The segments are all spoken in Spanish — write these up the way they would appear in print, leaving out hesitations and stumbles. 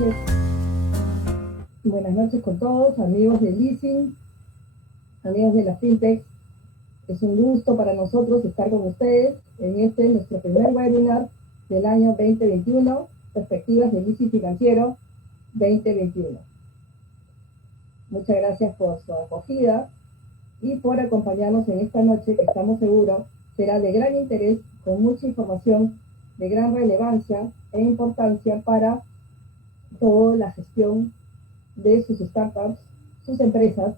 noches. Buenas noches con todos, amigos de leasing, amigos de la FinTech. Es un gusto para nosotros estar con ustedes en nuestro primer webinar del año 2021, Perspectivas de Leasing Financiero 2021. Muchas gracias por su acogida y por acompañarnos en esta noche, que estamos seguros será de gran interés, con mucha información de gran relevancia e importancia para toda la gestión de sus startups, sus empresas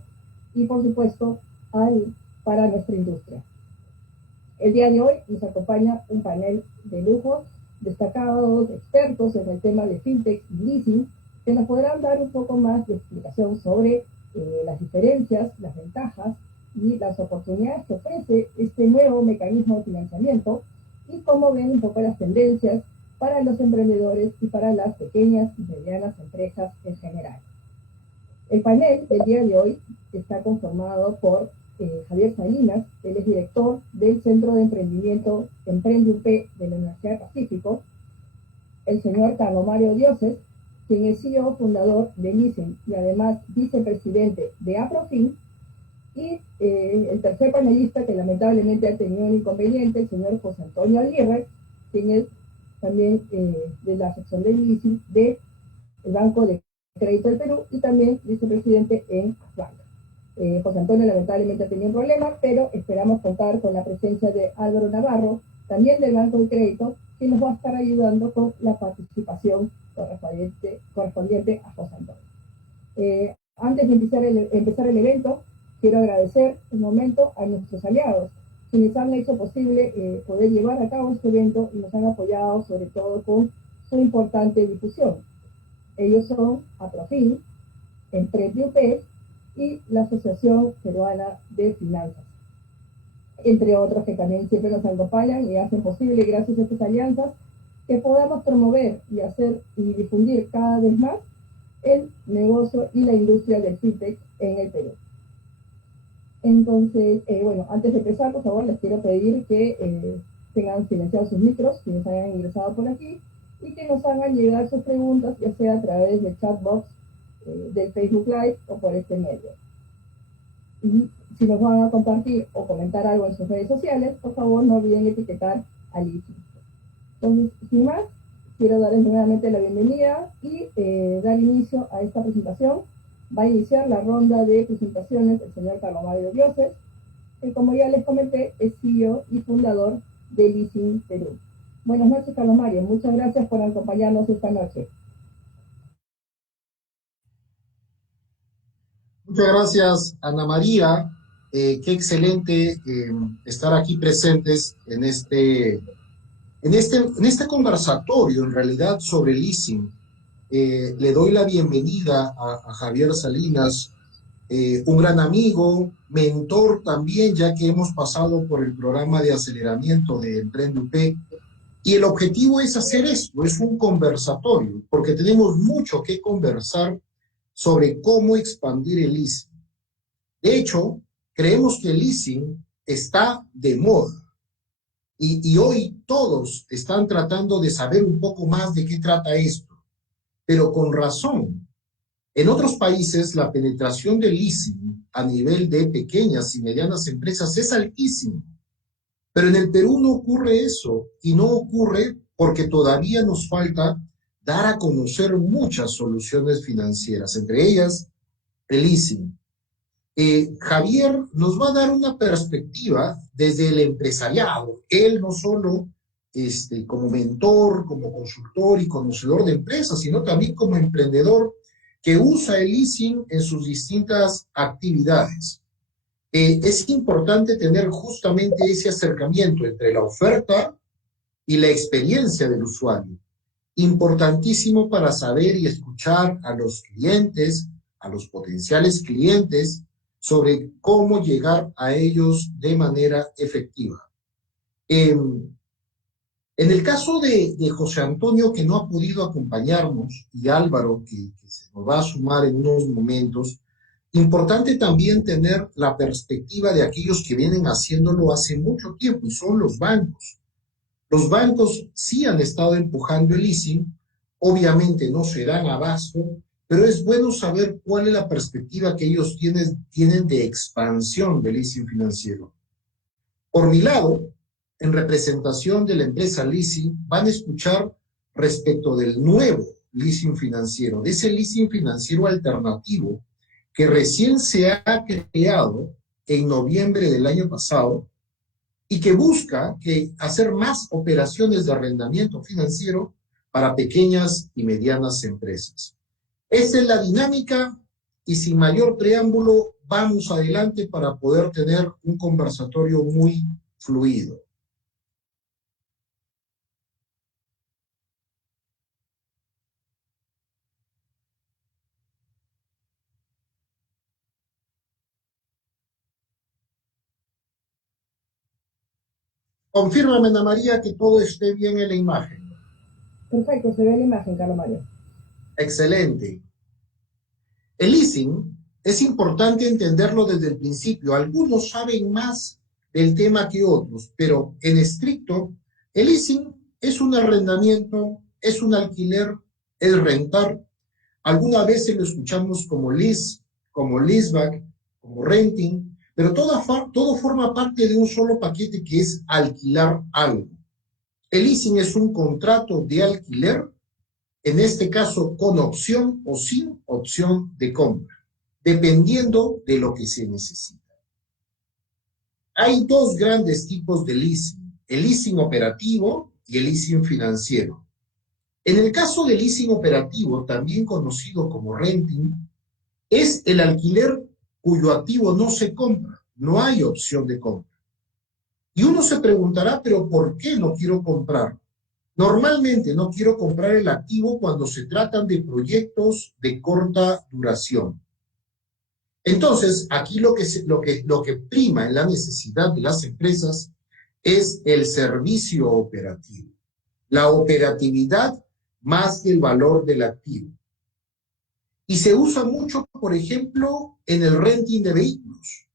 y, por supuesto, para nuestra industria. El día de hoy nos acompaña un panel de lujo, destacados expertos en el tema de fintech y leasing, que nos podrán dar un poco más de explicación sobre las diferencias, las ventajas y las oportunidades que ofrece este nuevo mecanismo de financiamiento, y cómo ven un poco las tendencias para los emprendedores y para las pequeñas y medianas empresas en general. El panel del día de hoy está conformado por Javier Salinas. Él es director del Centro de Emprendimiento EmprendeUP de la Universidad del Pacífico; el señor Carlos Mario Dioses, quien es CEO fundador de Leasing y además vicepresidente de Aprofin; y el tercer panelista, que lamentablemente ha tenido un inconveniente, el señor José Antonio Aguirre, quien es también de la sección de Leasing del Banco de Crédito del Perú y también vicepresidente en Banca. José Antonio lamentablemente ha tenido un problema, pero esperamos contar con la presencia de Álvaro Navarro, también del Banco de Crédito, que nos va a estar ayudando con la participación correspondiente a José Antonio. Antes de empezar el evento, quiero agradecer un momento a nuestros aliados, quienes han hecho posible poder llevar a cabo este evento y nos han apoyado sobre todo con su importante difusión. Ellos son Aprofin, EmprendeUP y la Asociación Peruana de Finanzas, entre otros, que también siempre nos acompañan y hacen posible, gracias a estas alianzas, que podamos promover y hacer y difundir cada vez más el negocio y la industria del fintech en el Perú. Entonces, bueno, antes de empezar, por favor, les quiero pedir que tengan silenciados sus micros, quienes hayan ingresado por aquí, y que nos hagan llegar sus preguntas, ya sea a través del chat box del Facebook Live o por este medio. Y si nos van a compartir o comentar algo en sus redes sociales, por favor no olviden etiquetar a Leasing. Entonces, sin más, quiero darles nuevamente la bienvenida y dar inicio a esta presentación. Va a iniciar la ronda de presentaciones el señor Carlos Mario Dioses, que, como ya les comenté, es CEO y fundador de Leasing Perú. Buenas noches, Carlos Mario. Muchas gracias por acompañarnos esta noche. Muchas gracias, Ana María. Qué excelente estar aquí presentes en este conversatorio, en realidad, sobre leasing. Le doy la bienvenida a Javier Salinas, un gran amigo, mentor también, ya que hemos pasado por el programa de aceleramiento de EmprendeUP. Y el objetivo es hacer esto, es un conversatorio, porque tenemos mucho que conversar sobre cómo expandir el leasing. De hecho, creemos que el leasing está de moda. Y hoy todos están tratando de saber un poco más de qué trata esto, pero con razón. En otros países, la penetración del leasing a nivel de pequeñas y medianas empresas es altísima. Pero en el Perú no ocurre eso, y no ocurre porque todavía nos falta dar a conocer muchas soluciones financieras, entre ellas el leasing. Javier nos va a dar una perspectiva desde el empresariado. Él no solo como mentor, como consultor y conocedor de empresas, sino también como emprendedor que usa el leasing en sus distintas actividades. Es importante tener justamente ese acercamiento entre la oferta y la experiencia del usuario. Importantísimo para saber y escuchar a los clientes, a los potenciales clientes, sobre cómo llegar a ellos de manera efectiva. En el caso de José Antonio, que no ha podido acompañarnos, y Álvaro, que se nos va a sumar en unos momentos, importante también tener la perspectiva de aquellos que vienen haciéndolo hace mucho tiempo, y son los bancos. Los bancos sí han estado empujando el leasing Obviamente no se dan abasto, pero es bueno saber cuál es la perspectiva que ellos tienen de expansión del leasing financiero. Por mi lado, en representación de la empresa leasing, van a escuchar respecto del nuevo leasing financiero, de ese leasing financiero alternativo que recién se ha creado en noviembre del año pasado y que busca hacer más operaciones de arrendamiento financiero para pequeñas y medianas empresas. Esa es la dinámica y sin mayor preámbulo vamos adelante para poder tener un conversatorio muy fluido. Confírmame, Ana María, que todo esté bien en la imagen. Perfecto, se ve la imagen, Carlos Mario. Excelente. El leasing es importante entenderlo desde el principio. Algunos saben más del tema que otros, pero en estricto, el leasing es un arrendamiento, es un alquiler, es rentar. Algunas veces lo escuchamos como lease, como leaseback, como renting, pero todo forma parte de un solo paquete que es alquilar algo. El leasing es un contrato de alquiler, en este caso con opción o sin opción de compra, dependiendo de lo que se necesita. Hay dos grandes tipos de leasing, el leasing operativo y el leasing financiero. En el caso del leasing operativo, también conocido como renting, es el alquiler cuyo activo no se compra, no hay opción de compra. Y uno se preguntará, pero ¿por qué no quiero comprar? Normalmente no quiero comprar el activo cuando se tratan de proyectos de corta duración. Entonces, aquí lo que prima en la necesidad de las empresas es el servicio operativo, la operatividad más que el valor del activo. Y se usa mucho, por ejemplo, en el renting de vehículos.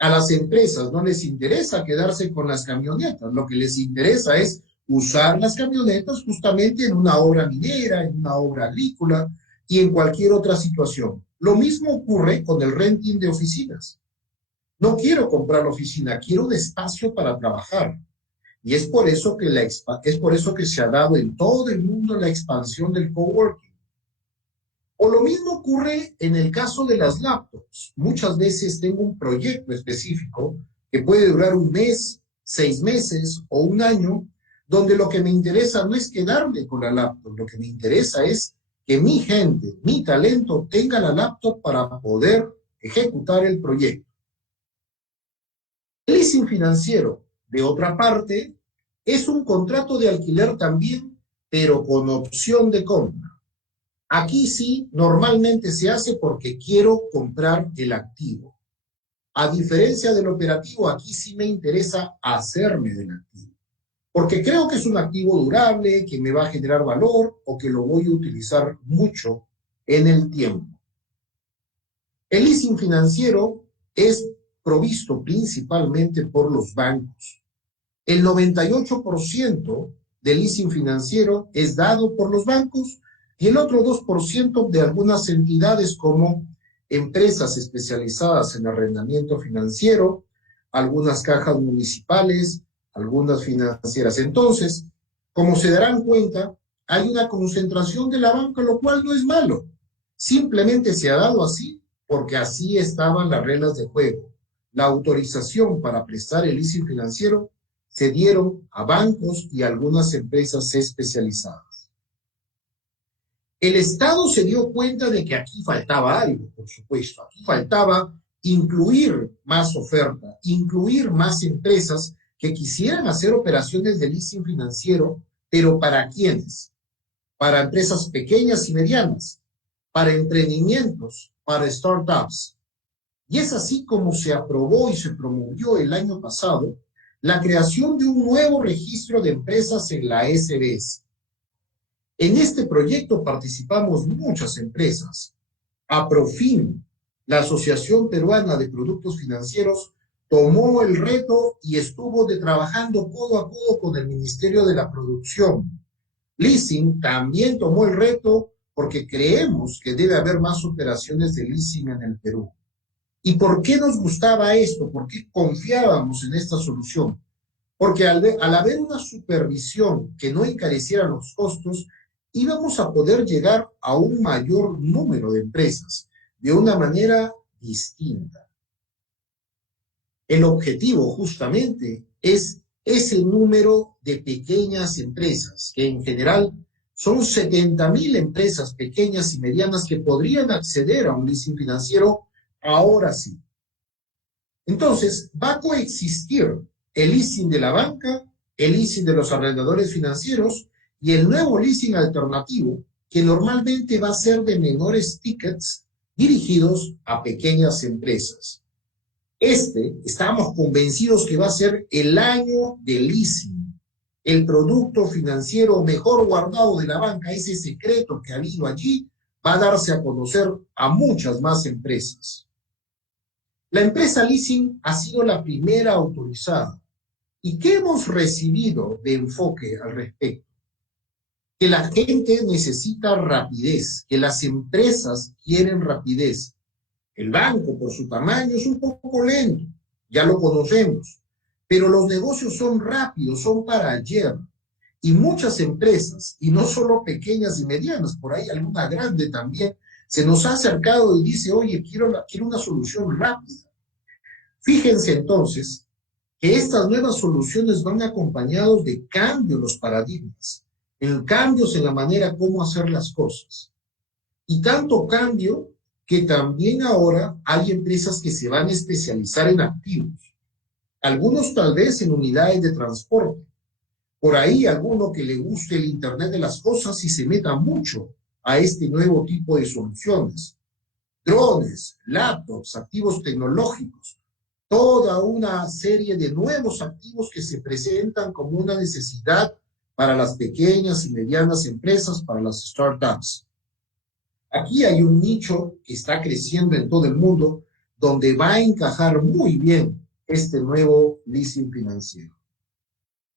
A las empresas no les interesa quedarse con las camionetas, lo que les interesa es usar las camionetas justamente en una obra minera, en una obra agrícola y en cualquier otra situación. Lo mismo ocurre con el renting de oficinas. No quiero comprar la oficina, quiero un espacio para trabajar. Y es por eso que se ha dado en todo el mundo la expansión del coworking. O lo mismo ocurre en el caso de las laptops. Muchas veces tengo un proyecto específico que puede durar un mes, 6 meses o un año, donde lo que me interesa no es quedarme con la laptop, lo que me interesa es que mi gente, mi talento tenga la laptop para poder ejecutar el proyecto. El leasing financiero, de otra parte, es un contrato de alquiler también, pero con opción de compra. Aquí sí, normalmente se hace porque quiero comprar el activo. A diferencia del operativo, aquí sí me interesa hacerme del activo. Porque creo que es un activo durable, que me va a generar valor o que lo voy a utilizar mucho en el tiempo. El leasing financiero es provisto principalmente por los bancos. El 98% del leasing financiero es dado por los bancos y el otro 2% de algunas entidades como empresas especializadas en arrendamiento financiero, algunas cajas municipales, algunas financieras. Entonces, como se darán cuenta, hay una concentración de la banca, lo cual no es malo. Simplemente se ha dado así porque así estaban las reglas de juego. La autorización para prestar el leasing financiero se dieron a bancos y a algunas empresas especializadas. El Estado se dio cuenta de que aquí faltaba algo, por supuesto. Aquí faltaba incluir más oferta, incluir más empresas que quisieran hacer operaciones de leasing financiero, pero ¿para quiénes? Para empresas pequeñas y medianas, para emprendimientos, para startups. Y es así como se aprobó y se promovió el año pasado la creación de un nuevo registro de empresas en la SBS. En este proyecto participamos muchas empresas. APROFIN, la Asociación Peruana de Productos Financieros, tomó el reto y estuvo trabajando codo a codo con el Ministerio de la Producción Leasing también tomó el reto porque creemos que debe haber más operaciones de leasing en el Perú. ¿Y por qué nos gustaba esto? ¿Por qué confiábamos en esta solución? Porque al haber una supervisión que no encareciera los costos, íbamos a poder llegar a un mayor número de empresas de una manera distinta. El objetivo justamente es ese número de pequeñas empresas, que en general son 70,000 empresas pequeñas y medianas que podrían acceder a un leasing financiero ahora sí. Entonces, va a coexistir el leasing de la banca, el leasing de los arrendadores financieros y el nuevo leasing alternativo, que normalmente va a ser de menores tickets dirigidos a pequeñas empresas. Estamos convencidos que va a ser el año del leasing, el producto financiero mejor guardado de la banca, ese secreto que ha habido allí, va a darse a conocer a muchas más empresas. La empresa leasing ha sido la primera autorizada. ¿Y qué hemos recibido de enfoque al respecto? Que la gente necesita rapidez, que las empresas quieren rapidez. El banco, por su tamaño, es un poco lento, ya lo conocemos, pero los negocios son rápidos, son para ayer. Y muchas empresas, y no solo pequeñas y medianas, por ahí alguna grande también, se nos ha acercado y dice, oye, quiero una solución rápida. Fíjense entonces que estas nuevas soluciones van acompañados de cambios en los paradigmas, en cambios en la manera como hacer las cosas. Y tanto cambio que también ahora hay empresas que se van a especializar en activos, algunos tal vez en unidades de transporte, por ahí alguno que le guste el Internet de las cosas y se meta mucho a este nuevo tipo de soluciones, drones, laptops, activos tecnológicos, toda una serie de nuevos activos que se presentan como una necesidad para las pequeñas y medianas empresas, para las startups. Aquí hay un nicho que está creciendo en todo el mundo, donde va a encajar muy bien este nuevo leasing financiero.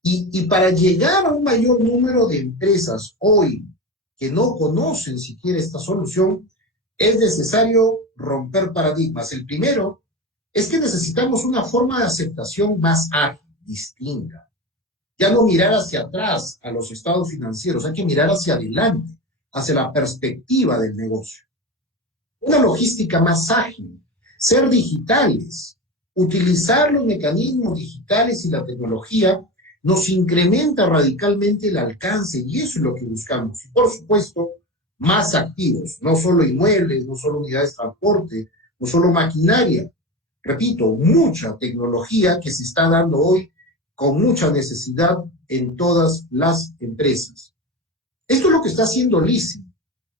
Y para llegar a un mayor número de empresas hoy que no conocen siquiera esta solución, es necesario romper paradigmas. El primero es que necesitamos una forma de aceptación más ágil, distinta. Ya no mirar hacia atrás a los estados financieros, hay que mirar hacia adelante, hacia la perspectiva del negocio. Una logística más ágil, ser digitales, utilizar los mecanismos digitales y la tecnología nos incrementa radicalmente el alcance y eso es lo que buscamos. Y por supuesto, más activos, no solo inmuebles, no solo unidades de transporte, no solo maquinaria. Repito, mucha tecnología que se está dando hoy con mucha necesidad en todas las empresas. Esto es lo que está haciendo leasing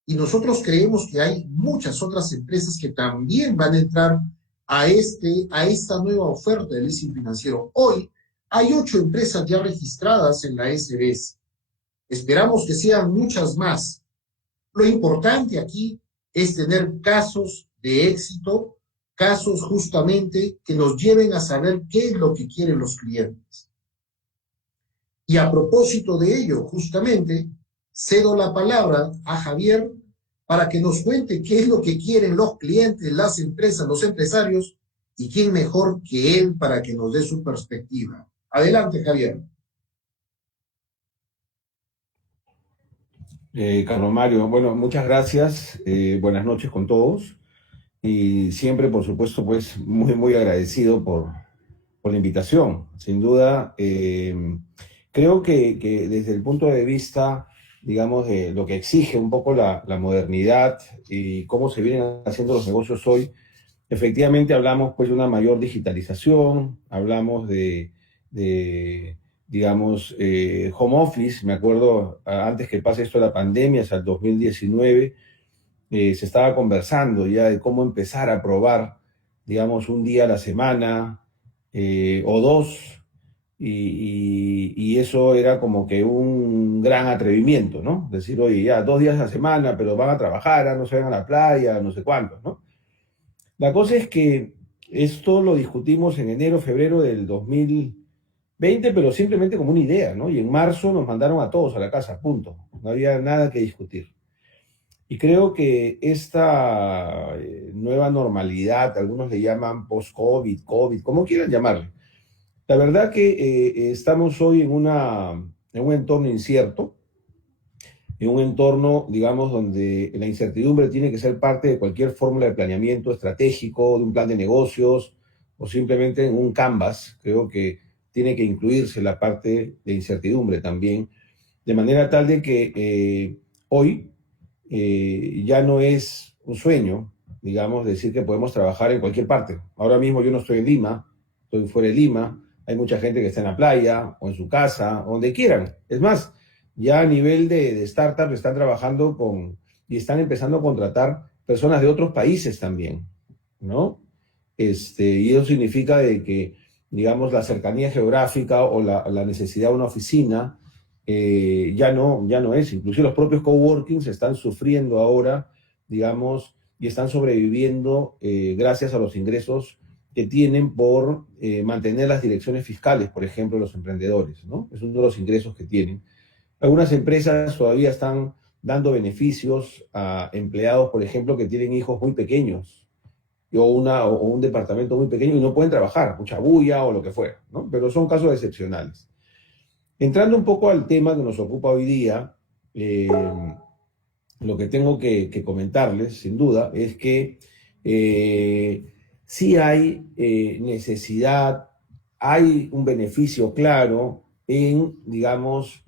y nosotros creemos que hay muchas otras empresas que también van a entrar a esta nueva oferta de leasing financiero. Hoy hay 8 empresas ya registradas en la SBS. Esperamos que sean muchas más. Lo importante aquí es tener casos de éxito, casos justamente que nos lleven a saber qué es lo que quieren los clientes. Y a propósito de ello, justamente, cedo la palabra a Javier para que nos cuente qué es lo que quieren los clientes, las empresas, los empresarios, y quién mejor que él para que nos dé su perspectiva. Adelante, Javier. Carlos Mario, bueno, muchas gracias. Buenas noches con todos. Y siempre, por supuesto, pues muy agradecido por la invitación. Sin duda, creo que desde el punto de vista, digamos, de lo que exige un poco la modernidad y cómo se vienen haciendo los negocios hoy, efectivamente hablamos pues de una mayor digitalización, hablamos de digamos, home office. Me acuerdo, antes que pase esto de la pandemia, hasta el 2019, se estaba conversando ya de cómo empezar a probar, digamos, un día a la semana o dos, y eso era como que un gran atrevimiento, ¿no? Decir, oye, ya 2 días a la semana, pero van a trabajar, no se van a la playa, no sé cuántos, ¿no? La cosa es que esto lo discutimos en enero, febrero del 2019, 20, pero simplemente como una idea, ¿no? Y en marzo nos mandaron a todos a la casa, punto. No había nada que discutir. Y creo que esta nueva normalidad, algunos le llaman post-COVID, COVID, como quieran llamarle. La verdad que estamos hoy en un entorno incierto, en un entorno, digamos, donde la incertidumbre tiene que ser parte de cualquier fórmula de planeamiento estratégico, de un plan de negocios o simplemente en un canvas. Creo que tiene que incluirse la parte de incertidumbre también, de manera tal de que hoy ya no es un sueño, digamos, decir que podemos trabajar en cualquier parte. Ahora mismo yo no estoy en Lima, estoy fuera de Lima, hay mucha gente que está en la playa o en su casa, o donde quieran. Es más, ya a nivel de startup están trabajando y están empezando a contratar personas de otros países también, ¿no? Y eso significa de que, digamos, la cercanía geográfica o la necesidad de una oficina ya no es. Incluso los propios coworkings están sufriendo ahora, digamos, y están sobreviviendo gracias a los ingresos que tienen por mantener las direcciones fiscales, por ejemplo, los emprendedores, ¿no? Es uno de los ingresos que tienen. Algunas empresas todavía están dando beneficios a empleados, por ejemplo, que tienen hijos muy pequeños o un departamento muy pequeño y no pueden trabajar, mucha bulla o lo que fuera, ¿no? Pero son casos excepcionales. Entrando un poco al tema que nos ocupa hoy día, lo que tengo que comentarles, sin duda, es que sí hay necesidad, hay un beneficio claro en, digamos,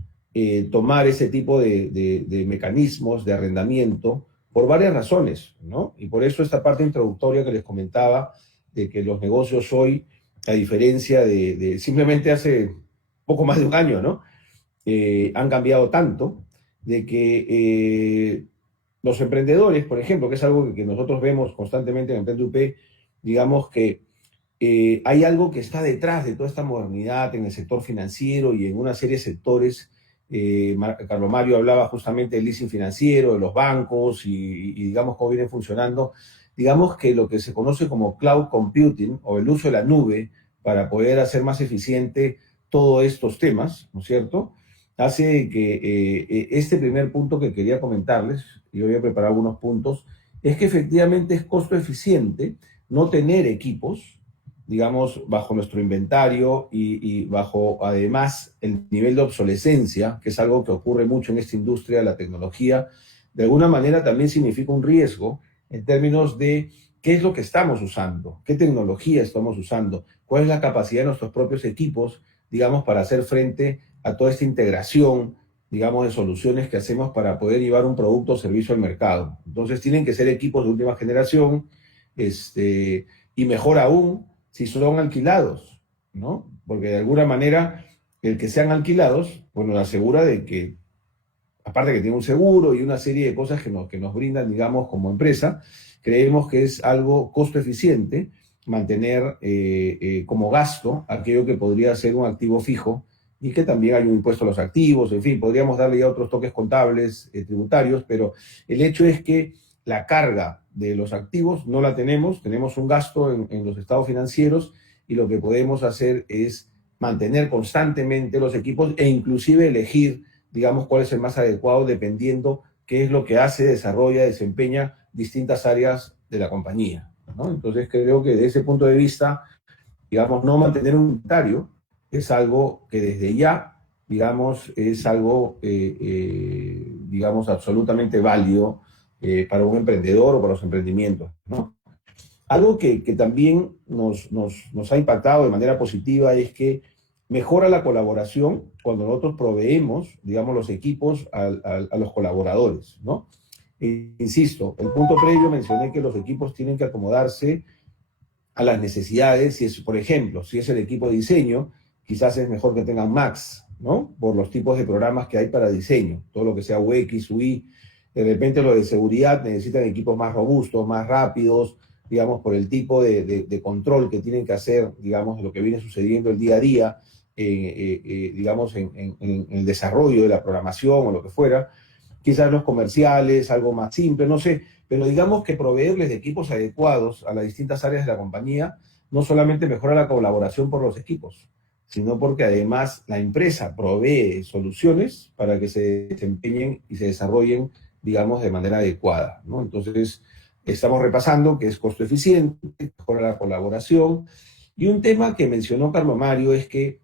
tomar ese tipo de mecanismos de arrendamiento por varias razones, ¿no? Y por eso esta parte introductoria que les comentaba, de que los negocios hoy, a diferencia de simplemente hace poco más de un año, ¿no? Han cambiado tanto, de que los emprendedores, por ejemplo, que es algo que nosotros vemos constantemente en Emprende UP, digamos que hay algo que está detrás de toda esta modernidad en el sector financiero y en una serie de sectores. Carlos Mario hablaba justamente del leasing financiero, de los bancos y digamos cómo vienen funcionando. Digamos que lo que se conoce como cloud computing o el uso de la nube para poder hacer más eficiente todos estos temas, ¿no es cierto?, hace que este primer punto que quería comentarles, y voy a preparar algunos puntos, es que efectivamente es costo eficiente no tener equipos, digamos, bajo nuestro inventario y bajo, además, el nivel de obsolescencia, que es algo que ocurre mucho en esta industria de la tecnología. De alguna manera también significa un riesgo en términos de qué es lo que estamos usando, qué tecnología estamos usando, cuál es la capacidad de nuestros propios equipos, digamos, para hacer frente a toda esta integración, digamos, de soluciones que hacemos para poder llevar un producto o servicio al mercado. Entonces tienen que ser equipos de última generación, y mejor aún, si son alquilados, ¿no? Porque de alguna manera, el que sean alquilados, pues nos asegura de que, aparte que tiene un seguro y una serie de cosas que nos brindan, digamos, como empresa, creemos que es algo costo eficiente mantener como gasto aquello que podría ser un activo fijo y que también hay un impuesto a los activos, en fin, podríamos darle ya otros toques contables, tributarios, pero el hecho es que la carga de los activos no la tenemos un gasto en los estados financieros y lo que podemos hacer es mantener constantemente los equipos e inclusive elegir, digamos, cuál es el más adecuado dependiendo qué es lo que hace, desarrolla, desempeña distintas áreas de la compañía, ¿no? Entonces creo que desde ese punto de vista, digamos, no mantener un inventario es algo que desde ya, digamos, es algo, digamos, absolutamente válido para un emprendedor o para los emprendimientos, ¿no? Algo que también nos ha impactado de manera positiva es que mejora la colaboración cuando nosotros proveemos, digamos, los equipos a los colaboradores, ¿no? Insisto, el punto previo mencioné que los equipos tienen que acomodarse a las necesidades. Si es, por ejemplo, si es el equipo de diseño, quizás es mejor que tengan Max, ¿no? Por los tipos de programas que hay para diseño, todo lo que sea UX, UI. De repente los de seguridad necesitan equipos más robustos, más rápidos, digamos, por el tipo de control que tienen que hacer, digamos, lo que viene sucediendo el día a día, digamos, en el desarrollo de la programación o lo que fuera. Quizás los comerciales, algo más simple, no sé, pero digamos que proveerles de equipos adecuados a las distintas áreas de la compañía no solamente mejora la colaboración por los equipos, sino porque además la empresa provee soluciones para que se desempeñen y se desarrollen, digamos, de manera adecuada, ¿no? Entonces, estamos repasando que es costo eficiente, mejora la colaboración, y un tema que mencionó Carlos Mario es que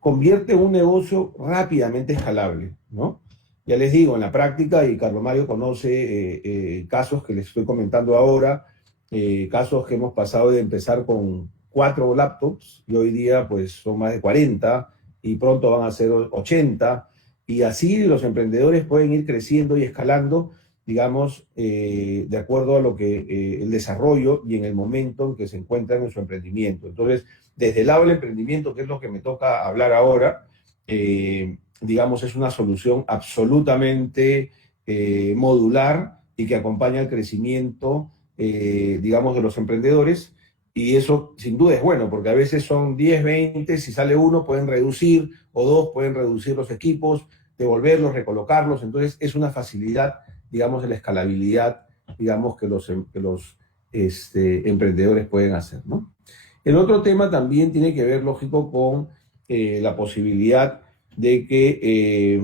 convierte un negocio rápidamente escalable, ¿no? Ya les digo, en la práctica, y Carlos Mario conoce casos que les estoy comentando ahora, casos que hemos pasado de empezar con 4 laptops y hoy día pues son más de 40 y pronto van a ser 80, y así los emprendedores pueden ir creciendo y escalando, digamos, de acuerdo a lo que el desarrollo y en el momento en que se encuentran en su emprendimiento. Entonces, desde el lado del emprendimiento, que es lo que me toca hablar ahora, digamos, es una solución absolutamente modular y que acompaña el crecimiento, digamos, de los emprendedores, y eso sin duda es bueno, porque a veces son 10, 20, si sale uno pueden reducir, o 2 pueden reducir los equipos, devolverlos, recolocarlos, entonces es una facilidad, digamos, de la escalabilidad, digamos, que los emprendedores pueden hacer, ¿no? El otro tema también tiene que ver, lógico, con la posibilidad de que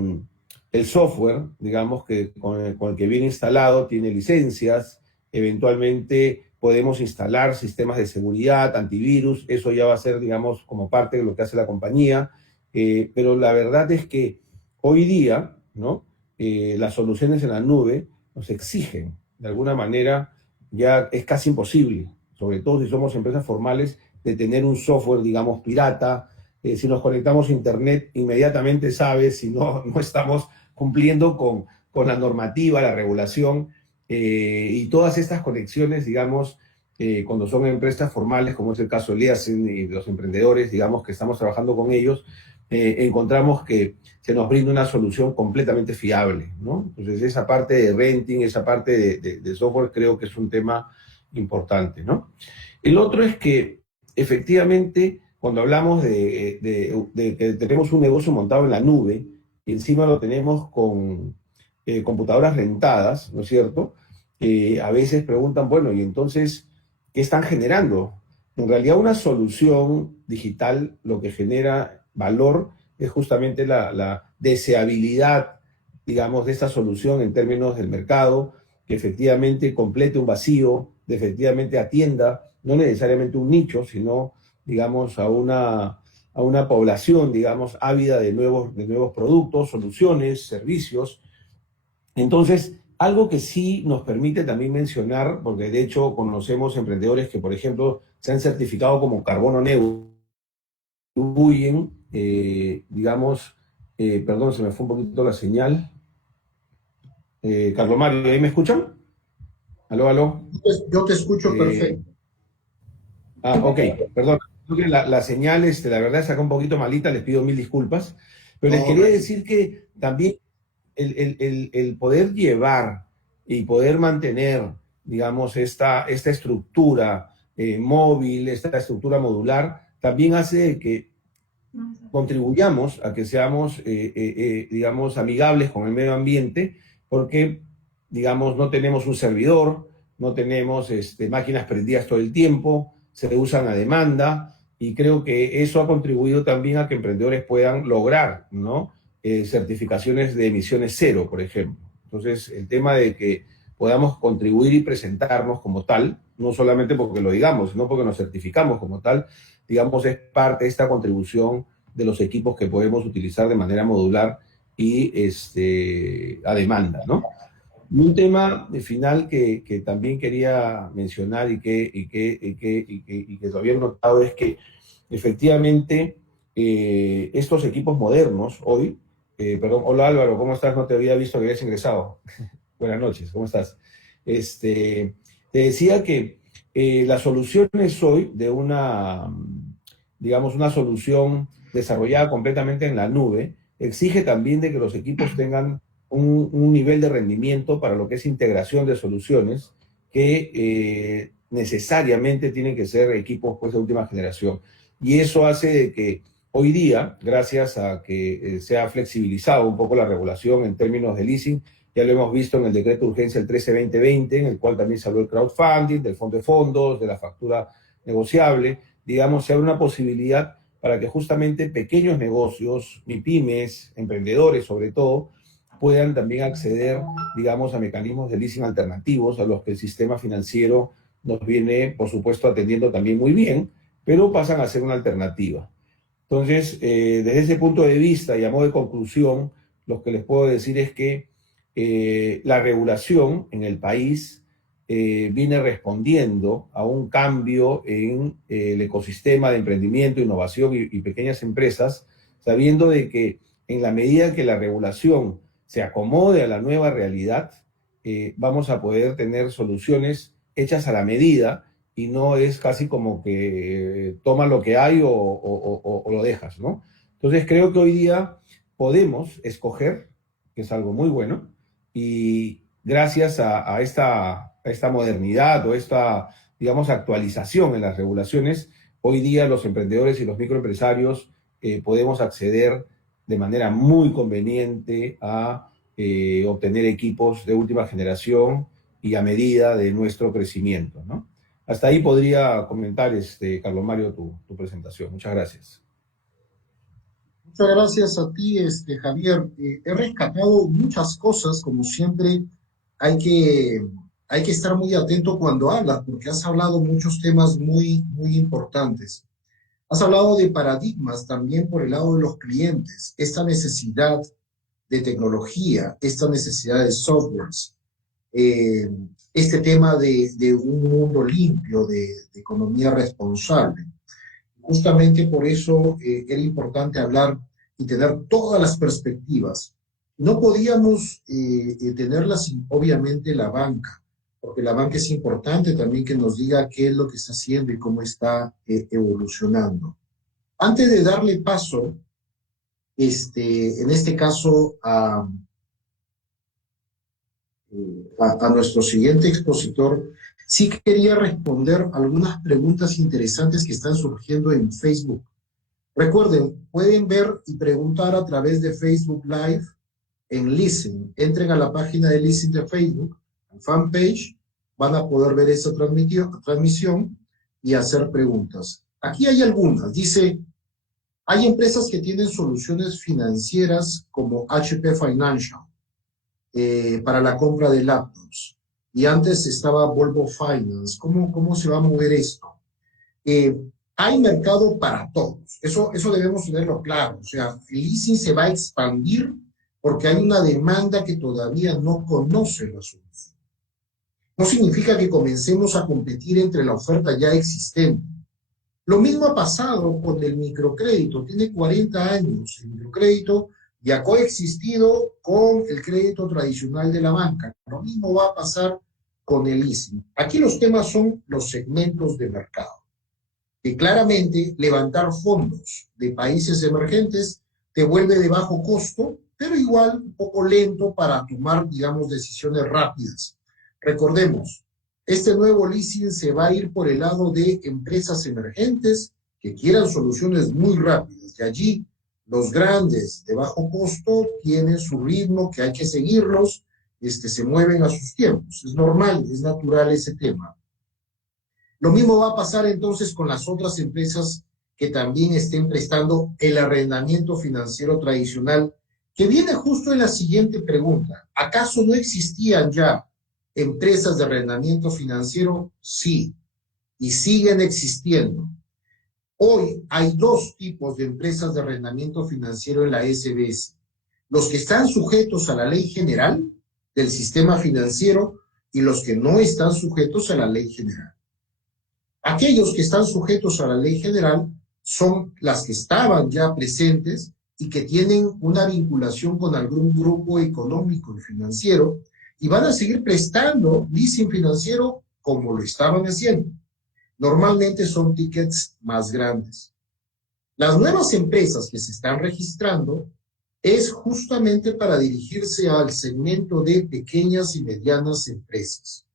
el software, digamos, que con el que viene instalado tiene licencias, eventualmente podemos instalar sistemas de seguridad, antivirus, eso ya va a ser, digamos, como parte de lo que hace la compañía, pero la verdad es que hoy día, ¿no? Las soluciones en la nube nos exigen, de alguna manera, ya es casi imposible, sobre todo si somos empresas formales, de tener un software, digamos, pirata. Si nos conectamos a Internet, inmediatamente sabes si no estamos cumpliendo con la normativa, la regulación, y todas estas conexiones, digamos, cuando son empresas formales, como es el caso de Liasen y de los emprendedores, digamos, que estamos trabajando con ellos, encontramos que se nos brinda una solución completamente fiable, ¿no? Entonces, esa parte de renting, esa parte de software, creo que es un tema importante, ¿no? El otro es que, efectivamente, cuando hablamos de que tenemos un negocio montado en la nube, y encima lo tenemos con computadoras rentadas, ¿no es cierto? A veces preguntan, bueno, ¿y entonces qué están generando? En realidad, una solución digital lo que genera valor es justamente la deseabilidad, digamos, de esta solución en términos del mercado, que efectivamente complete un vacío, de efectivamente atienda no necesariamente un nicho, sino, digamos, a una población, digamos, ávida de nuevos productos, soluciones, servicios. Entonces, algo que sí nos permite también mencionar, porque de hecho conocemos emprendedores que, por ejemplo, se han certificado como carbono neutro, contribuyen, digamos, perdón, se me fue un poquito la señal. Carlos Mario, ¿ahí me escuchan? ¿Aló, aló? Yo te escucho perfecto. Ok, perdón. La señal, la verdad, está un poquito malita, les pido 1000 disculpas, pero les quería decir que también el poder llevar y poder mantener, digamos, esta estructura móvil, esta estructura modular, también hace que contribuyamos a que seamos, digamos, amigables con el medio ambiente, porque, digamos, no tenemos un servidor, no tenemos máquinas prendidas todo el tiempo, se usan a demanda, y creo que eso ha contribuido también a que emprendedores puedan lograr, ¿no? Certificaciones de emisiones cero, por ejemplo. Entonces, el tema de que podamos contribuir y presentarnos como tal, no solamente porque lo digamos, sino porque nos certificamos como tal, digamos, es parte de esta contribución de los equipos que podemos utilizar de manera modular y a demanda, ¿no? Y un tema final que también quería mencionar y que todavía he notado es que efectivamente estos equipos modernos hoy, perdón, hola Álvaro, ¿cómo estás? No te había visto que habías ingresado. Buenas noches, ¿cómo estás? Te decía que las soluciones hoy de digamos, una solución desarrollada completamente en la nube, exige también de que los equipos tengan un nivel de rendimiento para lo que es integración de soluciones que necesariamente tienen que ser equipos pues, de última generación. Y eso hace de que hoy día, gracias a que se ha flexibilizado un poco la regulación en términos de leasing, ya lo hemos visto en el decreto de urgencia el 13-2020, en el cual también se habló del crowdfunding, del fondo de fondos, de la factura negociable, digamos, se abre una posibilidad para que justamente pequeños negocios, MIPYMES, emprendedores sobre todo, puedan también acceder, digamos, a mecanismos de leasing alternativos a los que el sistema financiero nos viene, por supuesto, atendiendo también muy bien, pero pasan a ser una alternativa. Entonces, desde ese punto de vista y a modo de conclusión, lo que les puedo decir es que la regulación en el país viene respondiendo a un cambio en el ecosistema de emprendimiento, innovación y pequeñas empresas, sabiendo de que en la medida que la regulación se acomode a la nueva realidad, vamos a poder tener soluciones hechas a la medida y no es casi como que toma lo que hay o lo dejas, ¿no? Entonces creo que hoy día podemos escoger, que es algo muy bueno, y gracias a esta modernidad o esta, digamos, actualización en las regulaciones, hoy día los emprendedores y los microempresarios podemos acceder de manera muy conveniente a obtener equipos de última generación y a medida de nuestro crecimiento, ¿no? Hasta ahí podría comentar, Carlos Mario, tu presentación. Muchas gracias. Muchas gracias a ti, Javier. He rescatado muchas cosas, como siempre, hay que, hay que estar muy atento cuando hablas, porque has hablado muchos temas muy, muy importantes. Has hablado de paradigmas también por el lado de los clientes, esta necesidad de tecnología, esta necesidad de softwares, este tema de un mundo limpio, de economía responsable. Justamente por eso era importante hablar y tener todas las perspectivas. No podíamos tenerlas sin, obviamente, la banca, porque la banca es importante también que nos diga qué es lo que está haciendo y cómo está evolucionando. Antes de darle paso, en este caso, a nuestro siguiente expositor, sí quería responder algunas preguntas interesantes que están surgiendo en Facebook. Recuerden, pueden ver y preguntar a través de Facebook Live en Listen. Entren a la página de Listen de Facebook, al fanpage, van a poder ver esa transmisión y hacer preguntas. Aquí hay algunas. Dice, hay empresas que tienen soluciones financieras como HP Financial para la compra de laptops. Y antes estaba Volvo Finance. ¿Cómo se va a mover esto? Hay mercado para todos. Eso debemos tenerlo claro. O sea, el leasing se va a expandir porque hay una demanda que todavía no conoce la solución. No significa que comencemos a competir entre la oferta ya existente. Lo mismo ha pasado con el microcrédito. Tiene 40 años el microcrédito y ha coexistido con el crédito tradicional de la banca. Lo mismo va a pasar con el leasing. Aquí los temas son los segmentos de mercado. Que claramente levantar fondos de países emergentes te vuelve de bajo costo, pero igual un poco lento para tomar, digamos, decisiones rápidas. Recordemos, este nuevo leasing se va a ir por el lado de empresas emergentes que quieran soluciones muy rápidas. Y allí los grandes de bajo costo tienen su ritmo, que hay que seguirlos, se mueven a sus tiempos. Es normal, es natural ese tema. Lo mismo va a pasar entonces con las otras empresas que también estén prestando el arrendamiento financiero tradicional, que viene justo en la siguiente pregunta. ¿Acaso no existían ya empresas de arrendamiento financiero? Sí, y siguen existiendo. Hoy hay dos tipos de empresas de arrendamiento financiero en la SBS. Los que están sujetos a la ley general del sistema financiero y los que no están sujetos a la ley general. Aquellos que están sujetos a la ley general son las que estaban ya presentes y que tienen una vinculación con algún grupo económico y financiero y van a seguir prestando leasing financiero como lo estaban haciendo. Normalmente son tickets más grandes. Las nuevas empresas que se están registrando es justamente para dirigirse al segmento de pequeñas y medianas empresas.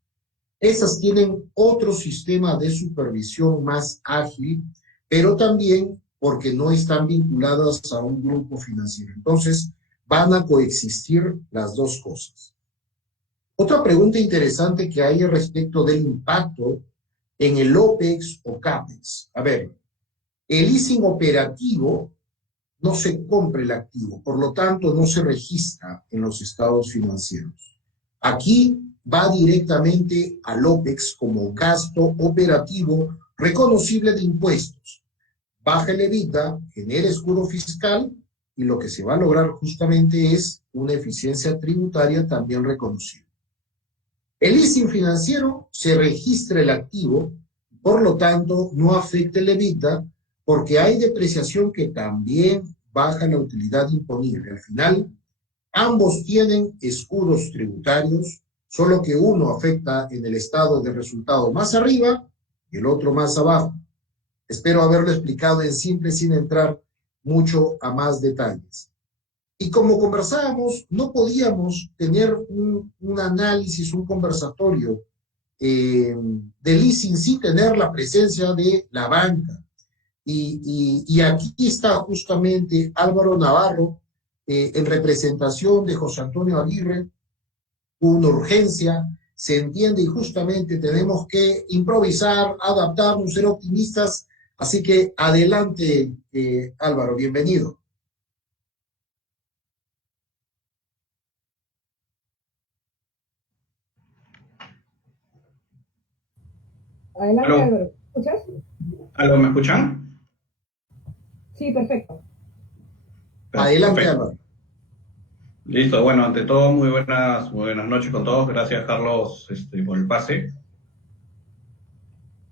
Esas tienen otro sistema de supervisión más ágil, pero también porque no están vinculadas a un grupo financiero. Entonces, van a coexistir las dos cosas. Otra pregunta interesante que hay respecto del impacto en el OPEX o CAPEX. A ver, El leasing operativo no se compra el activo, por lo tanto no se registra en los estados financieros. Aquí va directamente al OPEX como gasto operativo reconocible de impuestos. Baja el EBITDA, genera escudo fiscal y lo que se va a lograr justamente es una eficiencia tributaria también reconocida. El leasing financiero se registra el activo, por lo tanto no afecta el EBITDA porque hay depreciación que también baja la utilidad imponible. Al final, ambos tienen escudos tributarios, solo que uno afecta en el estado de resultado más arriba y el otro más abajo. Espero haberlo explicado en simple sin entrar mucho a más detalles. Y como conversábamos, no podíamos tener un análisis, un conversatorio de leasing sin tener la presencia de la banca. Y aquí está justamente Álvaro Navarro, en representación de José Antonio Aguirre, una urgencia, se entiende, y justamente tenemos que improvisar, adaptarnos, ser optimistas. Así que adelante, Álvaro, bienvenido. Adelante, Aló, Álvaro. ¿Escuchas? aló, ¿me escuchan? Sí, perfecto. Adelante, Perfecto. Álvaro. Listo, bueno, ante todo, muy buenas noches con todos. Gracias, Carlos, por el pase.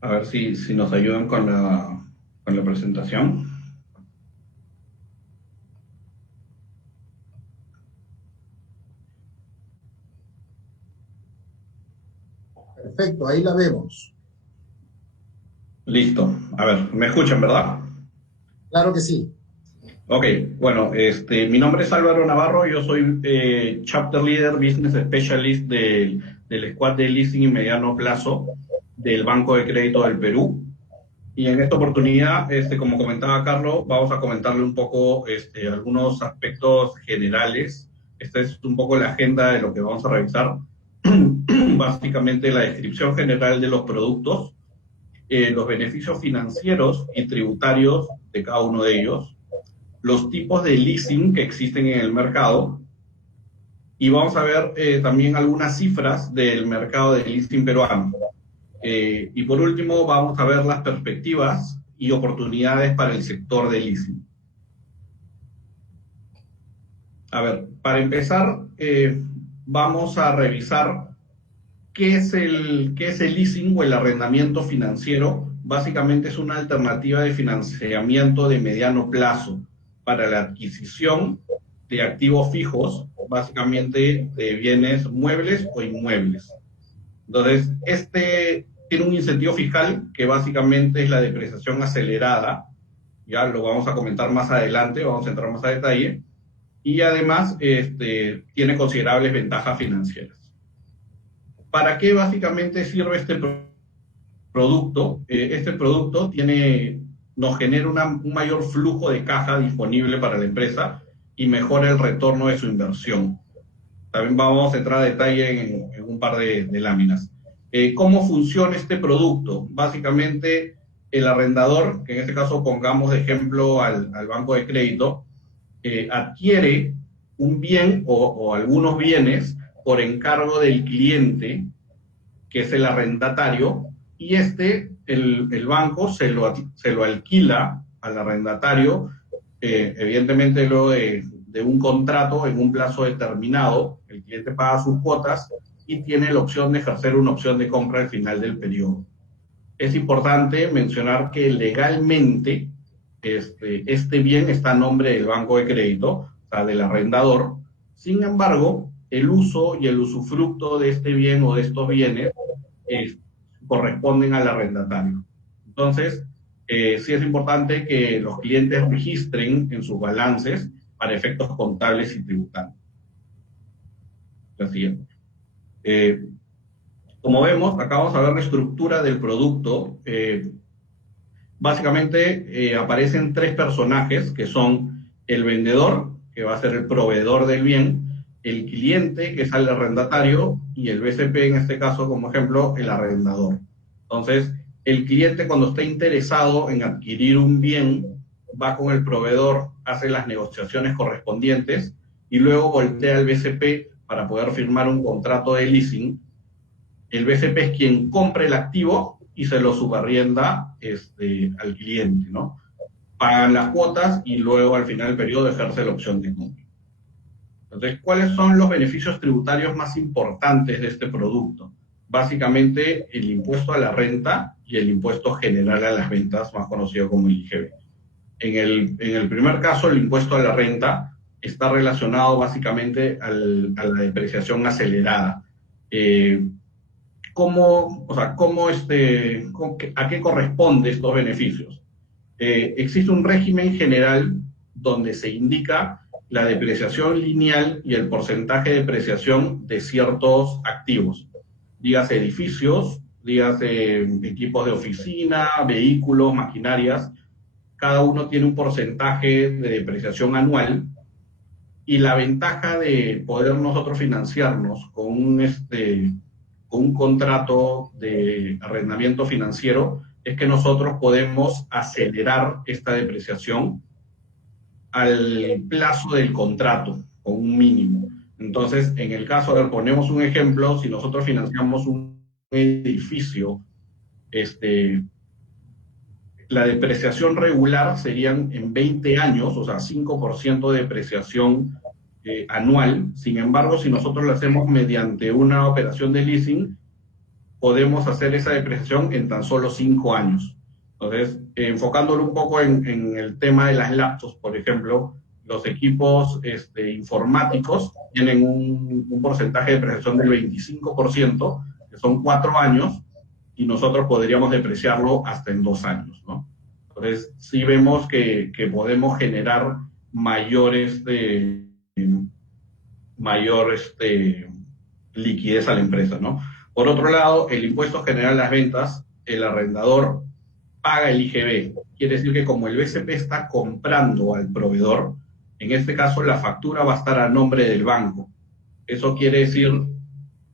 A ver si nos ayudan con la presentación. Perfecto, ahí la vemos. Listo. A ver, ¿me escuchan, verdad? Claro que sí. Ok, bueno, mi nombre es Álvaro Navarro, yo soy Chapter Leader Business Specialist del Squad de Leasing y Mediano Plazo del Banco de Crédito del Perú. Y en esta oportunidad, como comentaba Carlos, vamos a comentarle un poco algunos aspectos generales. Esta es un poco la agenda de lo que vamos a revisar. Básicamente la descripción general de los productos, los beneficios financieros y tributarios de cada uno de ellos, los tipos de leasing que existen en el mercado, y vamos a ver también algunas cifras del mercado de leasing peruano. Y por último, vamos a ver las perspectivas y oportunidades para el sector de leasing. A ver, para empezar, vamos a revisar qué es el leasing o el arrendamiento financiero. Básicamente es una alternativa de financiamiento de mediano plazo para la adquisición de activos fijos, básicamente de bienes muebles o inmuebles. Entonces, tiene un incentivo fiscal que básicamente es la depreciación acelerada, ya lo vamos a comentar más adelante, vamos a entrar más a detalle, y además tiene considerables ventajas financieras. ¿Para qué básicamente sirve este producto? Este producto nos genera un mayor flujo de caja disponible para la empresa y mejora el retorno de su inversión. También vamos a entrar a detalle en un par de láminas. ¿Cómo funciona este producto? Básicamente, el arrendador, que en este caso pongamos de ejemplo al banco de crédito, adquiere un bien o algunos bienes por encargo del cliente, que es el arrendatario, y el banco se lo alquila al arrendatario, evidentemente luego de un contrato en un plazo determinado. El cliente paga sus cuotas y tiene la opción de ejercer una opción de compra al final del periodo. Es importante mencionar que legalmente este bien está a nombre del banco de crédito, o sea, del arrendador. Sin embargo, el uso y el usufructo de este bien o de estos bienes corresponden al arrendatario. Entonces, sí es importante que los clientes registren en sus balances para efectos contables y tributarios. La siguiente. Como vemos, acá vamos a ver la estructura del producto. Básicamente aparecen tres personajes, que son el vendedor, que va a ser el proveedor del bien, el cliente, que es el arrendatario, y el BCP, en este caso, como ejemplo, el arrendador. Entonces, El cliente, cuando está interesado en adquirir un bien, va con el proveedor, hace las negociaciones correspondientes y luego voltea al BCP para poder firmar un contrato de leasing. El BCP es quien compra el activo y se lo subarrienda al cliente, ¿no? Pagan las cuotas y luego al final del periodo ejerce la opción de compra. Entonces, ¿cuáles son los beneficios tributarios más importantes de este producto? Básicamente, el impuesto a la renta y el impuesto general a las ventas, más conocido como el IGB. En el primer caso, el impuesto a la renta está relacionado básicamente a la depreciación acelerada. ¿A qué corresponden estos beneficios? Existe un régimen general donde se indica la depreciación lineal y el porcentaje de depreciación de ciertos activos, dígase edificios, dígase equipos de oficina, vehículos, maquinarias. Cada uno tiene un porcentaje de depreciación anual y la ventaja de poder nosotros financiarnos con un contrato de arrendamiento financiero es que nosotros podemos acelerar esta depreciación al plazo del contrato, con un mínimo. Entonces, en el caso, a ver, ponemos un ejemplo, si nosotros financiamos un edificio, la depreciación regular serían en 20 años, o sea, 5% de depreciación anual. Sin embargo, si nosotros lo hacemos mediante una operación de leasing, podemos hacer esa depreciación en tan solo 5 años. Entonces, enfocándolo un poco en el tema de las laptops, por ejemplo, los equipos informáticos tienen un porcentaje de depreciación del 25%, que son 4 años, y nosotros podríamos depreciarlo hasta en 2 años, ¿no? Entonces, sí vemos que podemos generar mayor liquidez a la empresa, ¿no? Por otro lado, el impuesto general a las ventas, el arrendador paga el IGB. Quiere decir que como el BCP está comprando al proveedor, en este caso la factura va a estar a nombre del banco. Eso quiere decir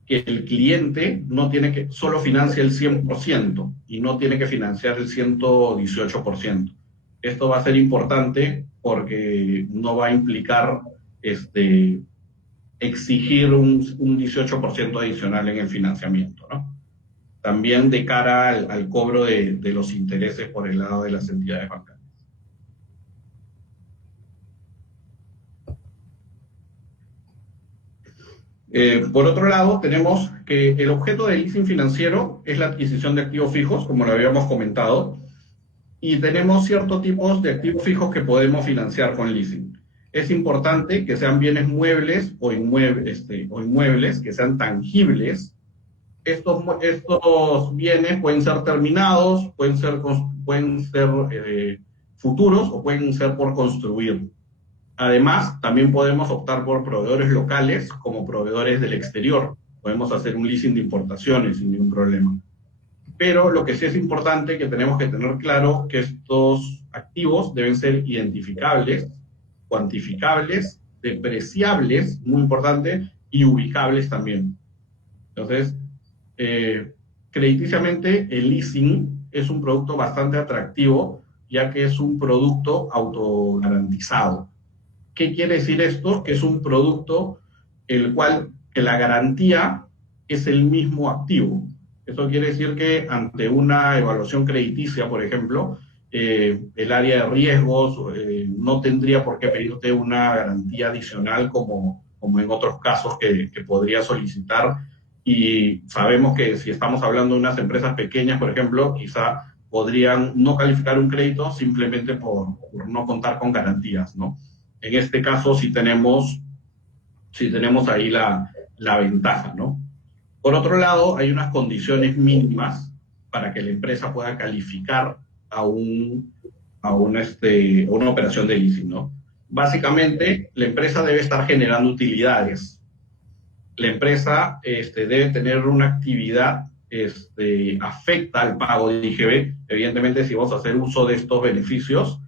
que el cliente no tiene que, solo financia el 100% y no tiene que financiar el 118%. Esto va a ser importante porque no va a implicar exigir un 18% adicional en el financiamiento, ¿no? También de cara al cobro de los intereses por el lado de las entidades bancarias. Por otro lado, tenemos que el objeto del leasing financiero es la adquisición de activos fijos, como lo habíamos comentado, y tenemos ciertos tipos de activos fijos que podemos financiar con leasing. Es importante que sean bienes muebles o inmuebles, que sean tangibles. Estos bienes pueden ser terminados, pueden ser futuros o pueden ser por construir. Además, también podemos optar por proveedores locales como proveedores del exterior. Podemos hacer un leasing de importaciones sin ningún problema. Pero lo que sí es importante que tenemos que tener claro que estos activos deben ser identificables, cuantificables, depreciables, muy importante, y ubicables también. Entonces, crediticiamente, el leasing es un producto bastante atractivo, ya que es un producto autogarantizado. ¿Qué quiere decir esto? Que es un producto el cual que la garantía es el mismo activo. Eso quiere decir que ante una evaluación crediticia, por ejemplo, el área de riesgos no tendría por qué pedirte una garantía adicional como en otros casos que podría solicitar. Y sabemos que si estamos hablando de unas empresas pequeñas, por ejemplo, quizá podrían no calificar un crédito simplemente por no contar con garantías, ¿no? En este caso sí tenemos ahí la ventaja, ¿no? Por otro lado, hay unas condiciones mínimas para que la empresa pueda calificar a una operación de leasing, ¿no? Básicamente, la empresa debe estar generando utilidades. La empresa debe tener una actividad afecta al pago de IGB. Evidentemente, si vamos a hacer uso de estos beneficios,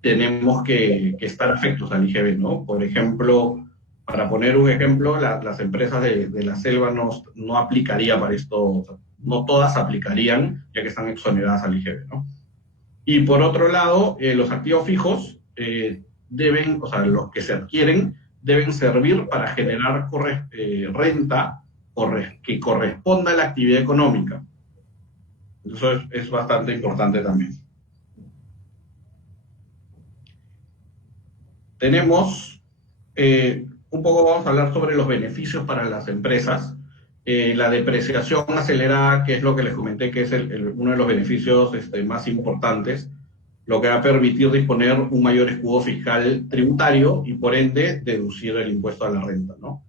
tenemos que estar afectos al IGB, ¿no? Por ejemplo, para poner un ejemplo, las empresas de la selva no aplicaría para esto. no todas aplicarían, ya que están exoneradas al IGB, ¿no? Y por otro lado, los activos fijos deben, o sea, los que se adquieren, deben servir para generar renta que corresponda a la actividad económica. Eso es bastante importante también. Tenemos, un poco vamos a hablar sobre los beneficios para las empresas. La depreciación acelerada, que es lo que les comenté, que es uno de los beneficios más importantes, lo que va a permitir disponer un mayor escudo fiscal tributario y por ende deducir el impuesto a la renta, ¿no?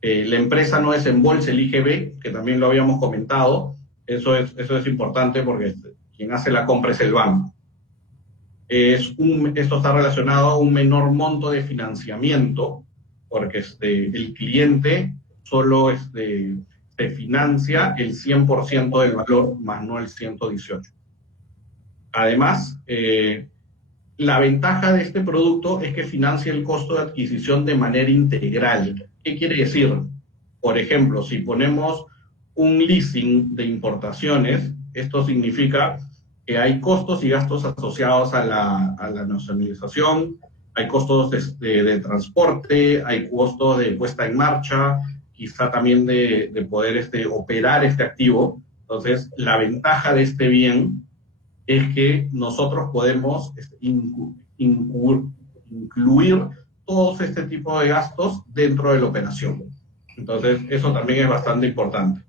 La empresa no desembolsa el IGB, que también lo habíamos comentado. Eso es importante porque quien hace la compra es el banco. Esto está relacionado a un menor monto de financiamiento, porque el cliente solo se financia el 100% del valor, más no el 118%. Además, la ventaja de este producto es que financia el costo de adquisición de manera integral. ¿Qué quiere decir? Por ejemplo, si ponemos un leasing de importaciones, esto significa que hay costos y gastos asociados a la nacionalización, hay costos de transporte, hay costos de puesta en marcha, quizá también de poder operar este activo. Entonces, la ventaja de este bien es que nosotros podemos incluir todos este tipo de gastos dentro de la operación. Entonces, eso también es bastante importante.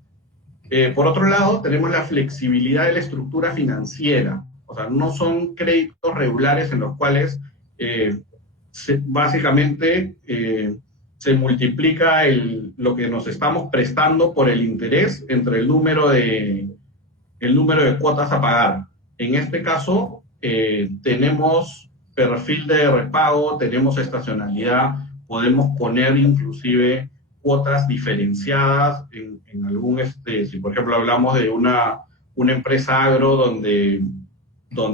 Por otro lado, tenemos la flexibilidad de la estructura financiera. O sea, no son créditos regulares en los cuales básicamente se multiplica lo que nos estamos prestando por el interés entre el número de cuotas a pagar. En este caso, tenemos perfil de repago, tenemos estacionalidad, podemos poner inclusive cuotas diferenciadas en algún, si por ejemplo hablamos de una empresa agro donde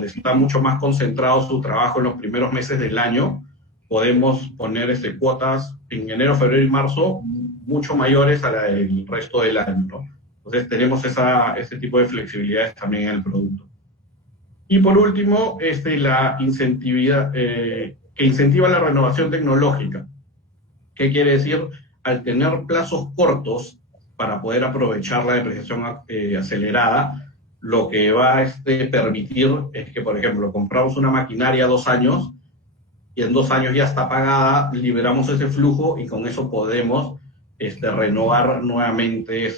está mucho más concentrado su trabajo en los primeros meses del año, podemos poner cuotas en enero, febrero y marzo mucho mayores a la del resto del año, ¿no? Entonces tenemos ese tipo de flexibilidades también en el producto. Y por último, la incentividad, que incentiva la renovación tecnológica. ¿Qué quiere decir? Al tener plazos cortos para poder aprovechar la depreciación acelerada, lo que va a permitir es que, por ejemplo, compramos una maquinaria 2 años y en 2 años ya está pagada, liberamos ese flujo y con eso podemos renovar nuevamente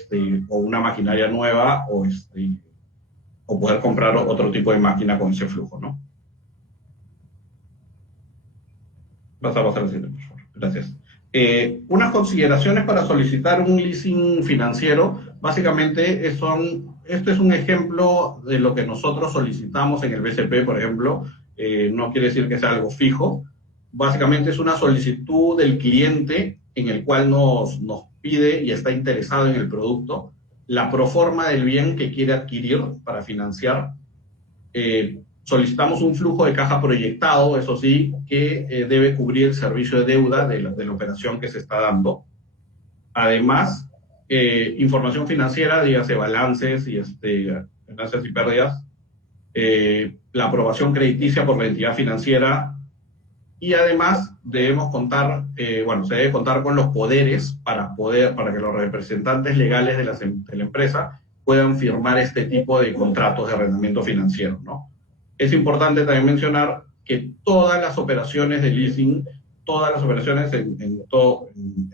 o una maquinaria nueva o poder comprar otro tipo de máquina con ese flujo, ¿no? Vas a pasar al siguiente, por favor. Gracias. Unas consideraciones para solicitar un leasing financiero. Básicamente, este es un ejemplo de lo que nosotros solicitamos en el BCP, por ejemplo. No quiere decir que sea algo fijo. Básicamente es una solicitud del cliente en el cual nos pide y está interesado en el producto, la proforma del bien que quiere adquirir para financiar. Solicitamos un flujo de caja proyectado, eso sí, que debe cubrir el servicio de deuda de la operación que se está dando. Además, información financiera, dígase balances y ganancias y pérdidas, la aprobación crediticia por la entidad financiera y además debemos contar, se debe contar con los poderes para que los representantes legales de la empresa puedan firmar este tipo de contratos de arrendamiento financiero, ¿no? Es importante también mencionar que todas las operaciones de leasing, todas las operaciones en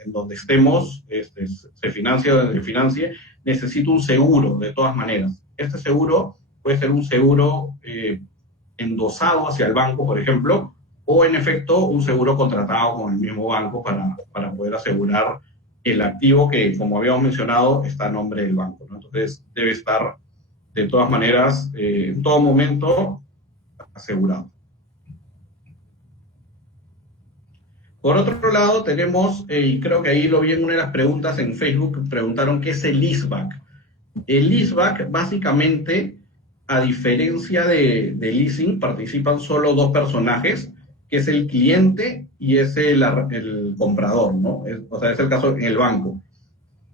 donde estemos, se financie o donde se financie, necesita un seguro de todas maneras. Este seguro puede ser un seguro endosado hacia el banco, por ejemplo, o en efecto un seguro contratado con el mismo banco para poder asegurar el activo que, como habíamos mencionado, está a nombre del banco, ¿no? Entonces debe estar de todas maneras, en todo momento, asegurado. Por otro lado, tenemos, y creo que ahí lo vi en una de las preguntas en Facebook, preguntaron qué es el leaseback. El leaseback, básicamente, a diferencia de leasing, participan solo 2 personajes, que es el cliente y es el comprador, ¿no? O sea, es el caso en el banco.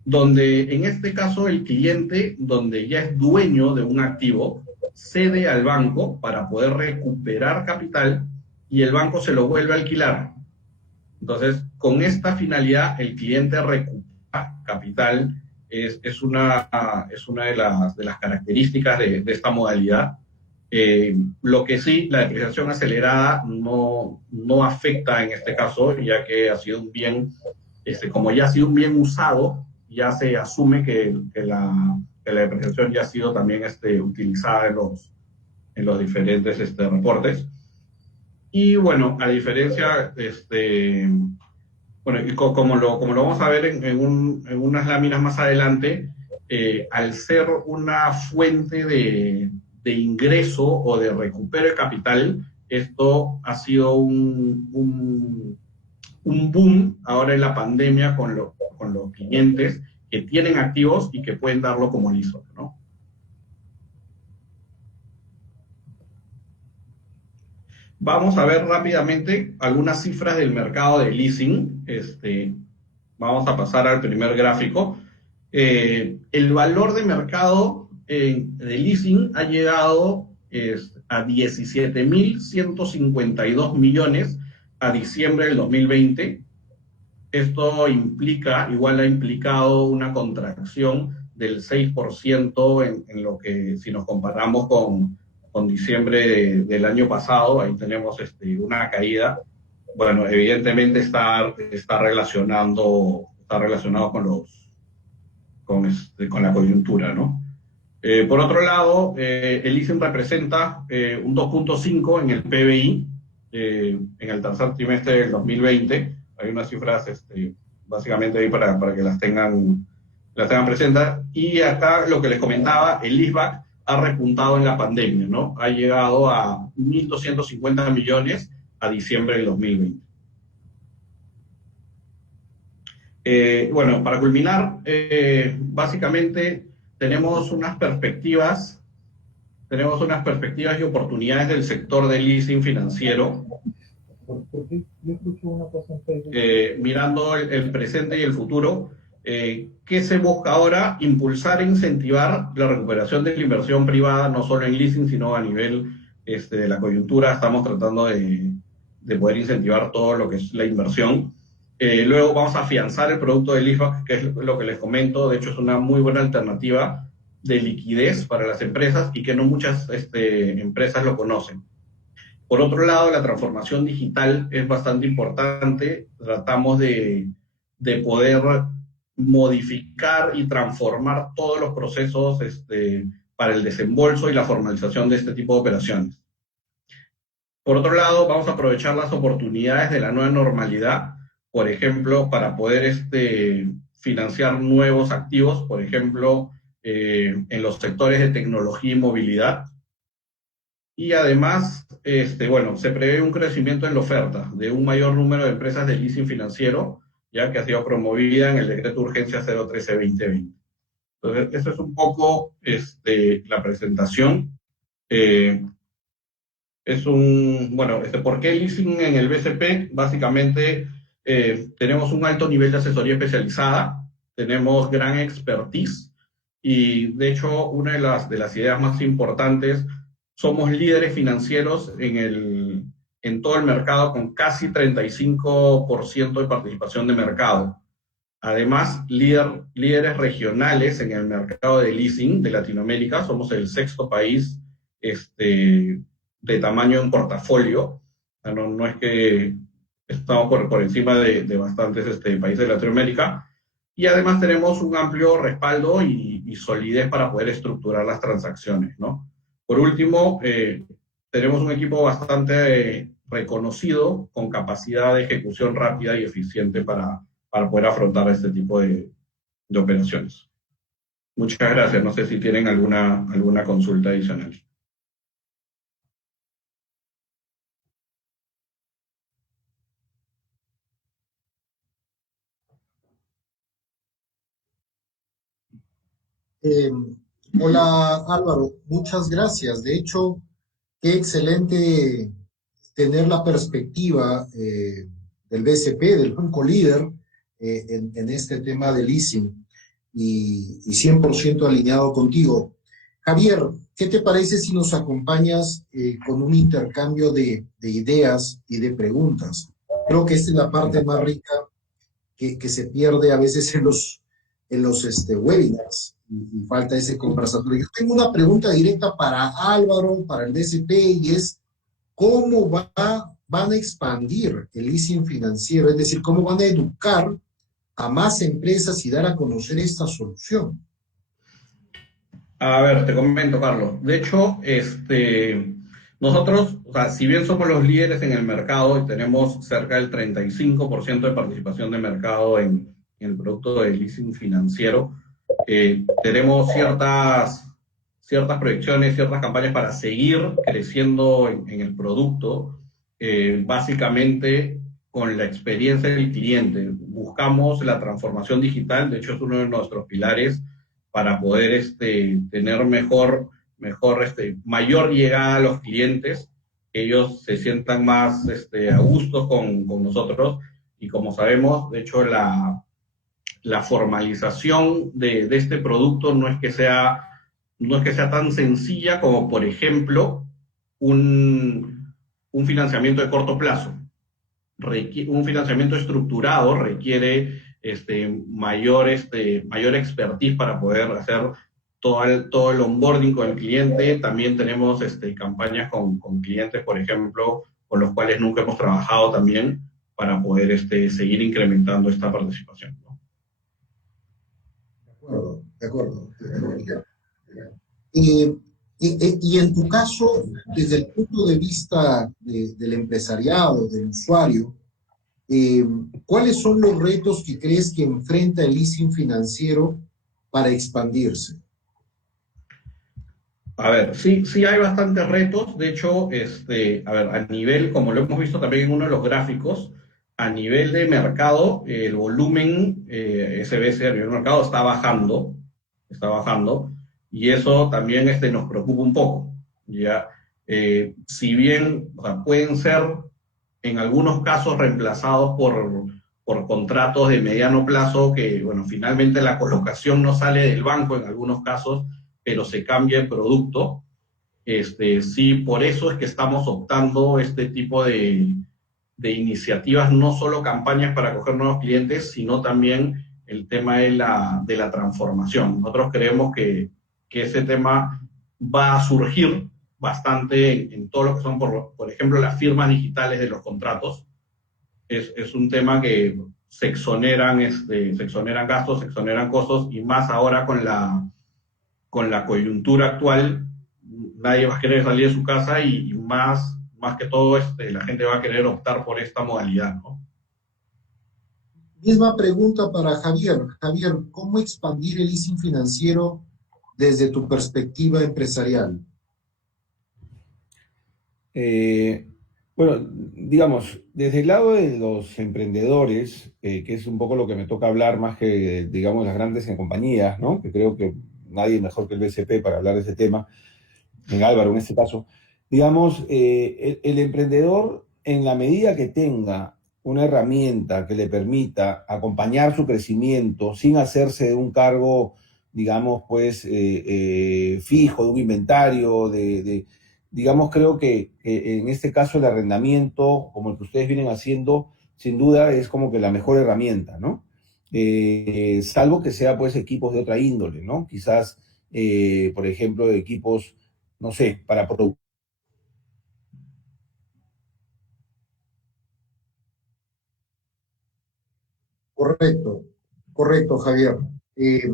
donde en este caso el cliente, donde ya es dueño de un activo, cede al banco para poder recuperar capital y el banco se lo vuelve a alquilar. Entonces, con esta finalidad, el cliente recupera capital, es una de las características de esta modalidad. Lo que sí, la depreciación acelerada no afecta en este caso, ya que ha sido un bien, como ya ha sido un bien usado, ya se asume que la depreciación ya ha sido también utilizada en los diferentes reportes. Y bueno, a diferencia, bueno, y como lo vamos a ver en unas láminas más adelante, al ser una fuente de ingreso o de recupero de capital, esto ha sido un boom ahora en la pandemia con los clientes que tienen activos y que pueden darlo como liso, ¿no? Vamos a ver rápidamente algunas cifras del mercado de leasing. Vamos a pasar al primer gráfico. El valor de mercado de leasing ha llegado a 17.152 millones a diciembre del 2020. Esto ha implicado una contracción del 6% en lo que, si nos comparamos con diciembre del año pasado, ahí tenemos una caída. Bueno, evidentemente está relacionado con la coyuntura, ¿no? Por otro lado, el leasing representa un 2.5 en el PBI en el tercer trimestre del 2020. Hay unas cifras básicamente ahí para que las tengan presentes. Y acá lo que les comentaba, el leaseback ha repuntado en la pandemia, ¿no? Ha llegado a 1.250 millones a diciembre del 2020. Bueno, para culminar, básicamente tenemos unas perspectivas y oportunidades del sector del leasing financiero. Mirando el presente y el futuro, ¿qué se busca ahora? Impulsar e incentivar la recuperación de la inversión privada, no solo en leasing, sino a nivel de la coyuntura. Estamos tratando de poder incentivar todo lo que es la inversión. Luego vamos a afianzar el producto de leaseback, que es lo que les comento. De hecho, es una muy buena alternativa de liquidez para las empresas y que no muchas empresas lo conocen. Por otro lado, la transformación digital es bastante importante. Tratamos de poder modificar y transformar todos los procesos para el desembolso y la formalización de este tipo de operaciones. Por otro lado, vamos a aprovechar las oportunidades de la nueva normalidad, por ejemplo, para poder financiar nuevos activos, por ejemplo, en los sectores de tecnología y movilidad. Y además, bueno, se prevé un crecimiento en la oferta de un mayor número de empresas de leasing financiero, ya que ha sido promovida en el Decreto de Urgencia 013/2020. Entonces, esa es un poco la presentación. Bueno, ¿por qué leasing en el BCP? Básicamente, tenemos un alto nivel de asesoría especializada, tenemos gran expertise y, de hecho, una de las ideas más importantes, somos líderes financieros en todo el mercado con casi 35% de participación de mercado. Además, líderes regionales en el mercado de leasing de Latinoamérica. Somos el sexto país de tamaño en portafolio. No es que estamos por encima de bastantes países de Latinoamérica. Y además tenemos un amplio respaldo y solidez para poder estructurar las transacciones, ¿no? Por último, tenemos un equipo bastante reconocido con capacidad de ejecución rápida y eficiente para poder afrontar este tipo de operaciones. Muchas gracias. No sé si tienen alguna consulta adicional. Hola Álvaro, muchas gracias. De hecho, qué excelente tener la perspectiva del BCP, del banco líder, en este tema de leasing. y 100% alineado contigo. Javier, ¿qué te parece si nos acompañas con un intercambio de ideas y de preguntas? Creo que esta es la parte más rica que se pierde a veces en los webinars y falta ese conversatorio. Yo tengo una pregunta directa para Álvaro, para el DSP, y es ¿cómo van a expandir el leasing financiero? Es decir, ¿cómo van a educar a más empresas y dar a conocer esta solución? A ver, te comento, Carlos. De hecho, nosotros, o sea, si bien somos los líderes en el mercado y tenemos cerca del 35% de participación de mercado en el producto de leasing financiero, tenemos ciertas proyecciones, ciertas campañas para seguir creciendo en el producto, básicamente con la experiencia del cliente. Buscamos la transformación digital, de hecho es uno de nuestros pilares para poder tener mayor llegada a los clientes, que ellos se sientan más a gusto con nosotros. Y como sabemos, de hecho, la formalización de este producto no es que sea tan sencilla como, por ejemplo, un financiamiento de corto plazo. Un financiamiento estructurado requiere mayor expertise para poder hacer todo el onboarding con el cliente. También tenemos campañas con clientes, por ejemplo, con los cuales nunca hemos trabajado también, para poder seguir incrementando esta participación, ¿no? De acuerdo. Y en tu caso, desde el punto de vista del empresariado, del usuario, ¿cuáles son los retos que crees que enfrenta el leasing financiero para expandirse? A ver, sí, sí hay bastantes retos. De hecho, a ver, a nivel, como lo hemos visto también en uno de los gráficos, a nivel de mercado, el volumen SBS a nivel de mercado está bajando, y eso también nos preocupa un poco, ¿ya? Si bien, o sea, pueden ser en algunos casos reemplazados por contratos de mediano plazo, que, bueno, finalmente la colocación no sale del banco en algunos casos, pero se cambia el producto. Sí, por eso es que estamos optando este tipo de iniciativas, no solo campañas para coger nuevos clientes, sino también el tema de la transformación. Nosotros creemos que ese tema va a surgir bastante en todo lo que son, por ejemplo, las firmas digitales de los contratos. Es un tema que se exoneran gastos, se exoneran costos, y más ahora con la coyuntura actual, nadie va a querer salir de su casa, y más que todo la gente va a querer optar por esta modalidad, ¿no? Misma pregunta para Javier. Javier, ¿cómo expandir el leasing financiero desde tu perspectiva empresarial? Bueno, digamos, desde el lado de los emprendedores, que es un poco lo que me toca hablar más que, digamos, las grandes compañías, ¿no? Que creo que nadie mejor que el BCP para hablar de ese tema, en Álvaro en este caso, digamos, el emprendedor, en la medida que tenga una herramienta que le permita acompañar su crecimiento sin hacerse de un cargo, digamos, pues, fijo, de un inventario, digamos, creo que en este caso el arrendamiento, como el que ustedes vienen haciendo, sin duda es como que la mejor herramienta, ¿no? Salvo que sea, pues, equipos de otra índole, ¿no? Quizás, por ejemplo, equipos, no sé, para producir. Correcto, correcto, Javier. Eh,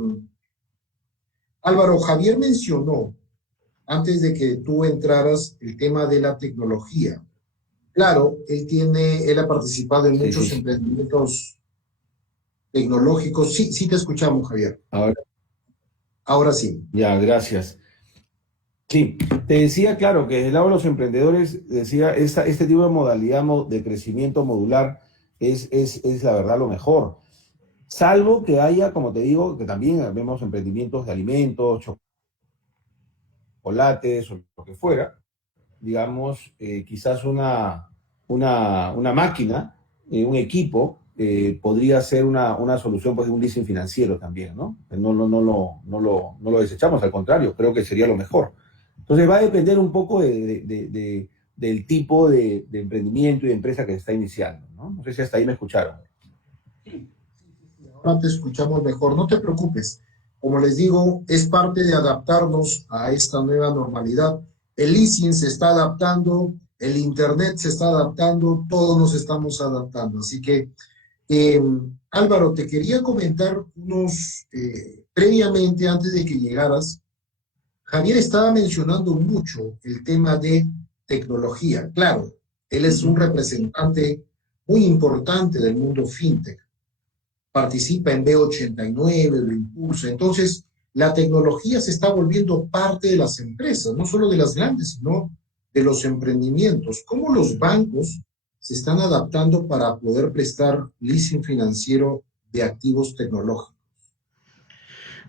Álvaro, Javier mencionó antes de que tú entraras el tema de la tecnología. Claro, él ha participado en Sí, sí, muchos sí. emprendimientos tecnológicos. Sí, sí te escuchamos, Javier. Ahora, Ahora sí. ya, gracias. Sí, te decía, claro, que desde el lado de los emprendedores, decía, este tipo de modalidad de crecimiento modular es la verdad lo mejor. Salvo que haya, como te digo, que también vemos emprendimientos de alimentos, chocolates o lo que fuera, digamos, quizás una máquina, un equipo podría ser una solución, pues, de un leasing financiero también, ¿no? No lo desechamos, al contrario, creo que sería lo mejor. Entonces va a depender un poco del tipo de emprendimiento y de empresa que se está iniciando, ¿no? No sé si hasta ahí me escucharon. Ahora te escuchamos mejor, no te preocupes. Como les digo, es parte de adaptarnos a esta nueva normalidad. El leasing se está adaptando, el internet se está adaptando, todos nos estamos adaptando. Así que, Álvaro, te quería comentar previamente, antes de que llegaras, Javier estaba mencionando mucho el tema de tecnología. Claro, él es un representante muy importante del mundo fintech. Participa en B89, lo impulsa. Entonces, la tecnología se está volviendo parte de las empresas, no solo de las grandes, sino de los emprendimientos. ¿Cómo los bancos se están adaptando para poder prestar leasing financiero de activos tecnológicos?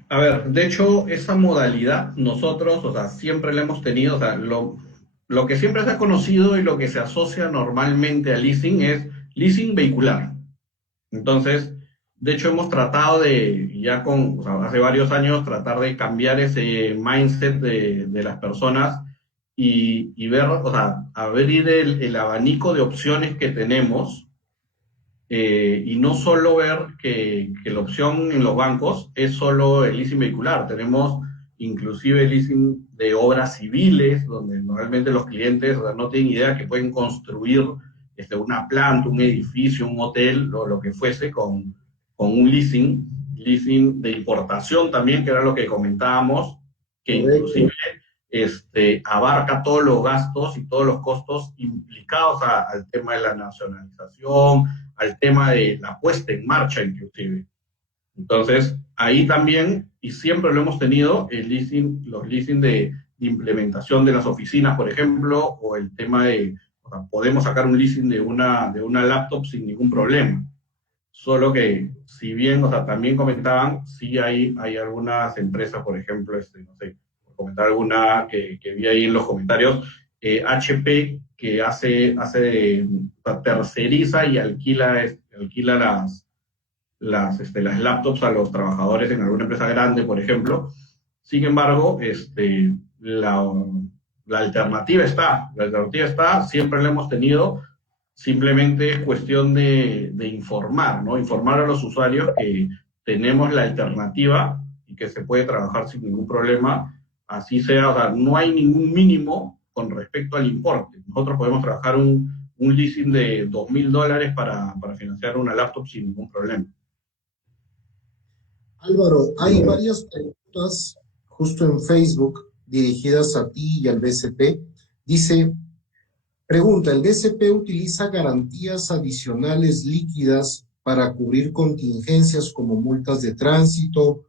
A ver, de hecho, esa modalidad nosotros, o sea, siempre la hemos tenido, o sea, lo que siempre se ha conocido y lo que se asocia normalmente al leasing es leasing vehicular. Entonces, de hecho, hemos tratado de, o sea, hace varios años, tratar de cambiar ese mindset de las personas y ver, o sea, abrir el abanico de opciones que tenemos, y no solo ver que la opción en los bancos es solo el leasing vehicular. Tenemos inclusive leasing de obras civiles, donde normalmente los clientes, o sea, no tienen idea que pueden construir una planta, un edificio, un hotel, o lo que fuese, con un leasing de importación también, que era lo que comentábamos, que inclusive abarca todos los gastos y todos los costos implicados al tema de la nacionalización, al tema de la puesta en marcha inclusive. Entonces, ahí también, y siempre lo hemos tenido, los leasing de implementación de las oficinas, por ejemplo, o el tema de, o sea, podemos sacar un leasing de una laptop sin ningún problema. Solo que, si bien, o sea, también comentaban, sí hay algunas empresas, por ejemplo, no sé, por comentar alguna que vi ahí en los comentarios, HP, que terceriza y alquila las laptops a los trabajadores en alguna empresa grande, por ejemplo. Sin embargo, la, la alternativa está, siempre la hemos tenido. Simplemente es cuestión de informar, ¿no? Informar a los usuarios que tenemos la alternativa y que se puede trabajar sin ningún problema, así sea, o sea, no hay ningún mínimo con respecto al importe. Nosotros podemos trabajar un leasing de $2,000 para financiar una laptop sin ningún problema. Álvaro, hay varias preguntas justo en Facebook dirigidas a ti y al BCP. Pregunta, ¿el BCP utiliza garantías adicionales líquidas para cubrir contingencias como multas de tránsito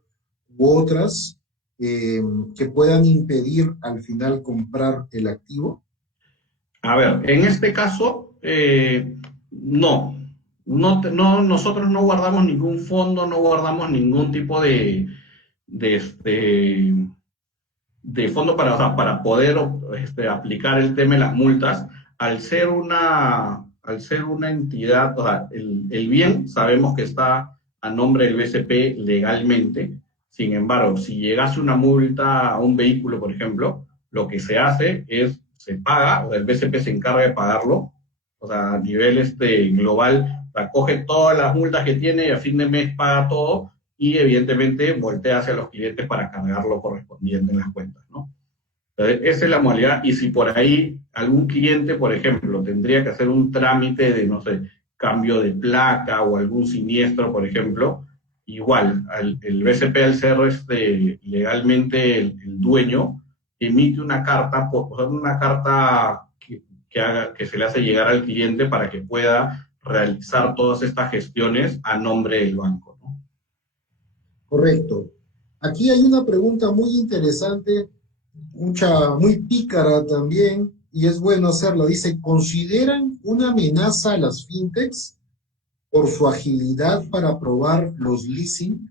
u otras que puedan impedir al final comprar el activo? A ver, en este caso, no. Nosotros no guardamos ningún fondo, no guardamos ningún tipo de, este, de fondo para, o sea, para poder aplicar el tema de las multas. Al ser una entidad, o sea, el bien sabemos que está a nombre del BCP legalmente. Sin embargo, si llegase una multa a un vehículo, por ejemplo, lo que se hace es, se paga, o sea, el BCP se encarga de pagarlo, o sea, a nivel global, recoge todas las multas que tiene y a fin de mes paga todo, y evidentemente voltea hacia los clientes para cargar lo correspondiente en las cuentas, ¿no? Entonces, esa es la modalidad, y si por ahí algún cliente, por ejemplo, tendría que hacer un trámite de, no sé, cambio de placa o algún siniestro, por ejemplo, igual, el BCP, al ser legalmente el dueño, emite una carta, que se le hace llegar al cliente para que pueda realizar todas estas gestiones a nombre del banco, ¿no? Correcto. Aquí hay una pregunta muy interesante, muy pícara también, y es bueno hacerla. Dice, ¿consideran una amenaza a las fintechs por su agilidad para aprobar los leasing?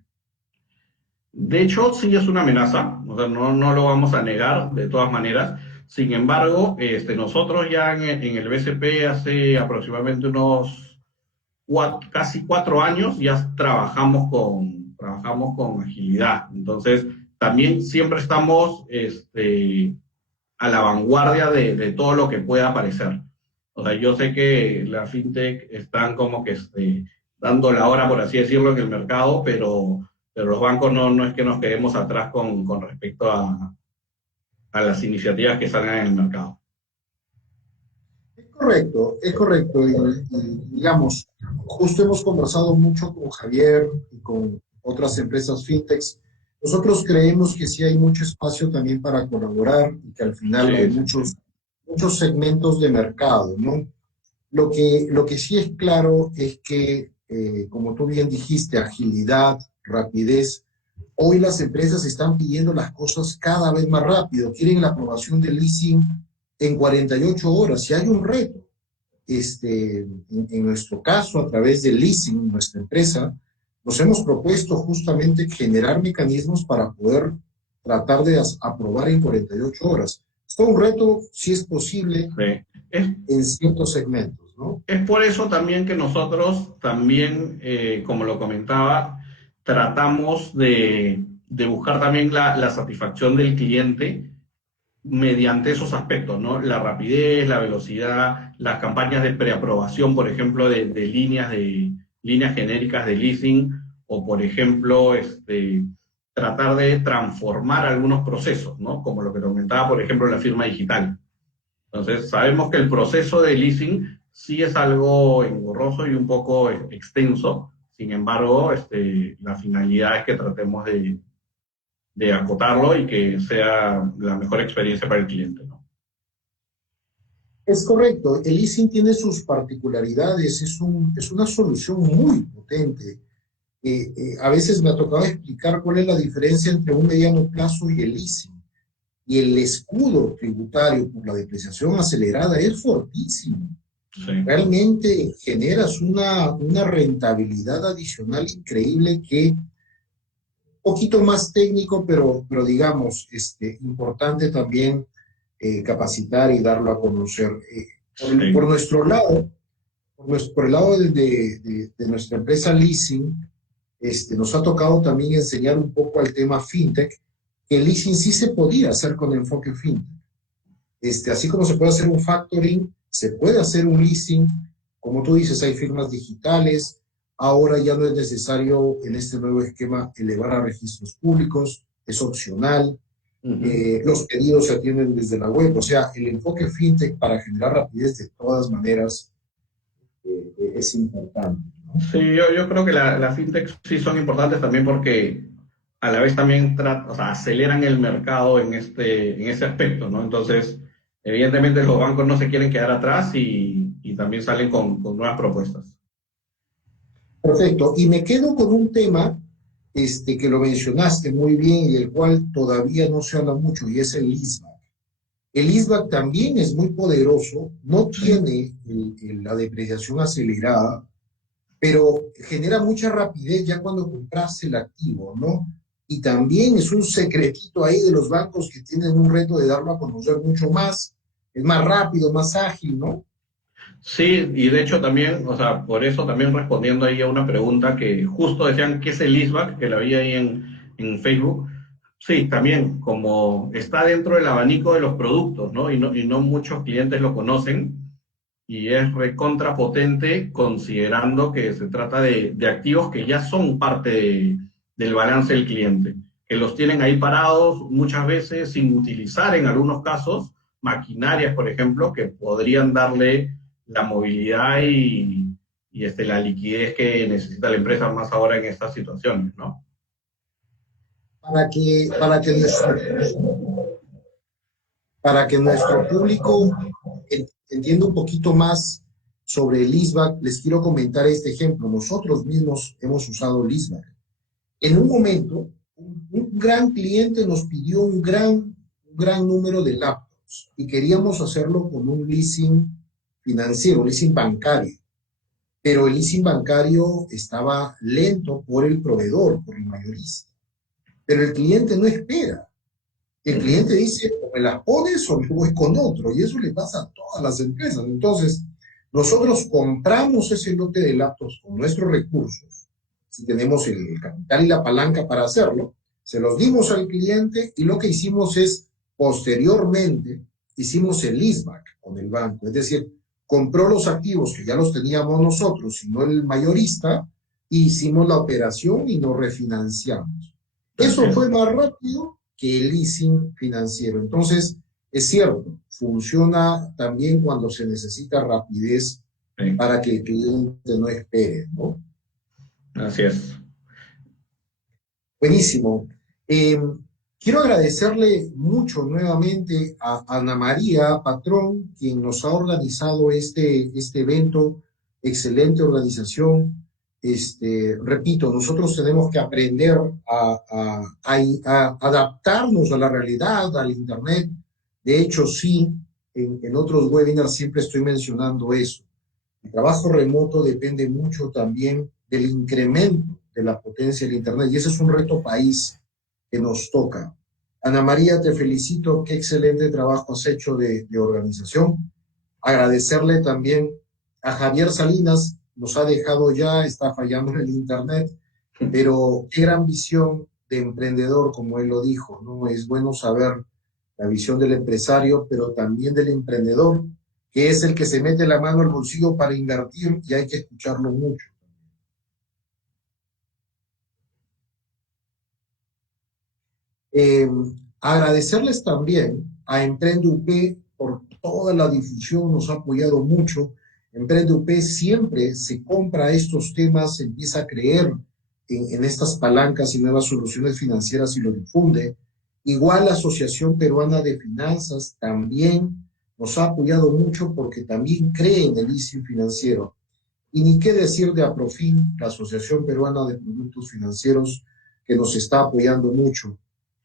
De hecho, sí es una amenaza, o sea, no lo vamos a negar de todas maneras. Sin embargo, nosotros ya en el BCP hace aproximadamente unos casi 4 años ya trabajamos con agilidad. Entonces, también siempre estamos a la vanguardia de todo lo que pueda aparecer. O sea, yo sé que la fintech están como que dando la hora, por así decirlo, en el mercado, pero los bancos no es que nos quedemos atrás con respecto a las iniciativas que salgan en el mercado. Es correcto. Y, digamos, justo hemos conversado mucho con Javier y con otras empresas fintechs. Nosotros creemos que sí hay mucho espacio también para colaborar y que al final hay Sí, muchos segmentos de mercado, ¿no? Lo que sí es claro es que, como tú bien dijiste, agilidad, rapidez. Hoy las empresas están pidiendo las cosas cada vez más rápido. Quieren la aprobación del leasing en 48 horas. Y hay un reto. En nuestro caso, a través del leasing, nuestra empresa, nos hemos propuesto justamente generar mecanismos para poder tratar de aprobar en 48 horas. Es todo un reto, si es posible, sí. Es, en ciertos segmentos, ¿no? es por eso también que nosotros también, como lo comentaba, tratamos de buscar también la satisfacción del cliente mediante esos aspectos, ¿no? La rapidez, la velocidad, las campañas de preaprobación, por ejemplo, de líneas genéricas de leasing, o por ejemplo, tratar de transformar algunos procesos, ¿no? Como lo que comentaba, por ejemplo, la firma digital. Entonces, sabemos que el proceso de leasing sí es algo engorroso y un poco extenso. Sin embargo, la finalidad es que tratemos de acotarlo y que sea la mejor experiencia para el cliente, ¿no? Es correcto, el leasing tiene sus particularidades, es una solución muy potente. A veces me ha tocado explicar cuál es la diferencia entre un mediano plazo y el leasing. Y el escudo tributario por la depreciación acelerada es fortísimo. Sí. Realmente generas una rentabilidad adicional increíble que un poquito más técnico, pero digamos, importante también capacitar y darlo a conocer. Sí. Por nuestro lado, por el lado de nuestra empresa Leasing, nos ha tocado también enseñar un poco al tema fintech, que el leasing sí se podía hacer con enfoque fintech. Así como se puede hacer un factoring, se puede hacer un leasing. Como tú dices, hay firmas digitales. Ahora ya no es necesario en este nuevo esquema elevar a registros públicos, es opcional. Los pedidos se atienden desde la web. O sea, el enfoque fintech para generar rapidez de todas maneras es importante, ¿no? Sí, yo creo que las fintechs sí son importantes también porque a la vez también o sea, aceleran el mercado en ese aspecto, ¿no? Entonces, evidentemente los bancos no se quieren quedar atrás y también salen con nuevas propuestas. Perfecto. Y me quedo con un tema que lo mencionaste muy bien y del cual todavía no se habla mucho, y es el leaseback. El leaseback también es muy poderoso, no Sí. tiene la depreciación acelerada, pero genera mucha rapidez ya cuando compraste el activo, ¿no? Y también es un secretito ahí de los bancos que tienen un reto de darlo a conocer mucho más, es más rápido, más ágil, ¿no? Sí, y de hecho también, o sea, por eso también respondiendo ahí a una pregunta que justo decían qué es el leaseback, que la vi ahí en Facebook. Sí, también, como está dentro del abanico de los productos, ¿no? Y no muchos clientes lo conocen, y es recontrapotente considerando que se trata de activos que ya son parte del balance del cliente, que los tienen ahí parados muchas veces sin utilizar en algunos casos maquinarias, por ejemplo, que podrían darle la movilidad y la liquidez que necesita la empresa más ahora en estas situaciones, ¿no? Para que nuestro público entienda un poquito más sobre el leaseback, les quiero comentar este ejemplo. Nosotros mismos hemos usado leaseback. En un momento, un gran cliente nos pidió un gran número de laptops y queríamos hacerlo con un leasing financiero, leasing bancario. Pero el leasing bancario estaba lento por el proveedor, por el mayorista. Pero el cliente no espera. El cliente dice, o me las pones o me voy con otro, y eso le pasa a todas las empresas. Entonces, Nosotros compramos ese lote de laptops con nuestros recursos, si tenemos el capital y la palanca para hacerlo, se los dimos al cliente y lo que hicimos es, posteriormente, hicimos el leaseback con el banco, es decir, compró los activos que ya los teníamos nosotros y no el mayorista, y hicimos la operación y nos refinanciamos. Eso fue más rápido que el leasing financiero. Entonces, es cierto, funciona también cuando se necesita rapidez para que el cliente no espere, ¿no? Así es. Buenísimo. Quiero agradecerle mucho nuevamente a Ana María Patrón, quien nos ha organizado este evento. Excelente organización. Repito, nosotros tenemos que aprender a adaptarnos a la realidad, al Internet. De hecho, sí, en otros webinars siempre estoy mencionando eso. El trabajo remoto depende mucho también del incremento de la potencia del Internet, y ese es un reto país que nos toca. Ana María, te felicito, qué excelente trabajo has hecho de organización. Agradecerle también a Javier Salinas, nos ha dejado ya, está fallando en el Internet, pero qué gran visión de emprendedor, como él lo dijo, ¿no? Es bueno saber la visión del empresario, pero también del emprendedor, que es el que se mete la mano al bolsillo para invertir, y hay que escucharlo mucho. Agradecerles también a Emprende UP por toda la difusión, nos ha apoyado mucho. Emprende UP siempre se compra estos temas, empieza a creer en estas palancas y nuevas soluciones financieras y lo difunde. Igual la Asociación Peruana de Finanzas también nos ha apoyado mucho porque también cree en el leasing financiero. Y ni qué decir de Aprofin, la Asociación Peruana de Productos Financieros, que nos está apoyando mucho.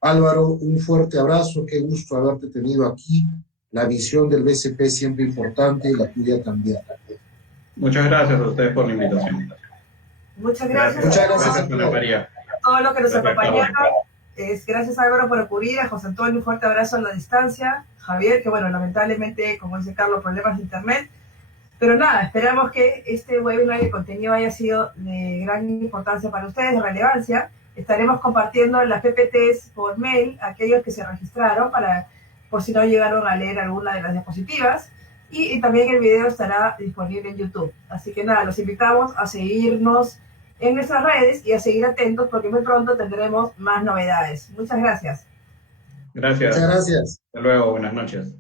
Álvaro, un fuerte abrazo, qué gusto haberte tenido aquí. La visión del BCP siempre importante y la tuya también. Muchas gracias a ustedes por la invitación. Muchas gracias. Muchas gracias a Ana María. A todos los que nos Gracias, acompañaron. Gracias, Álvaro, por acudir. A José Antonio, un fuerte abrazo a la distancia. Javier, que bueno, lamentablemente, como dice Carlos, problemas de internet. Pero nada, esperamos que este webinar y el contenido haya sido de gran importancia para ustedes, de relevancia. Estaremos compartiendo las PPTs por mail a aquellos que se registraron por si no llegaron a leer alguna de las diapositivas. Y también el video estará disponible en YouTube. Así que nada, los invitamos a seguirnos en nuestras redes y a seguir atentos porque muy pronto tendremos más novedades. Muchas gracias. Gracias. Muchas gracias. Hasta luego, buenas noches.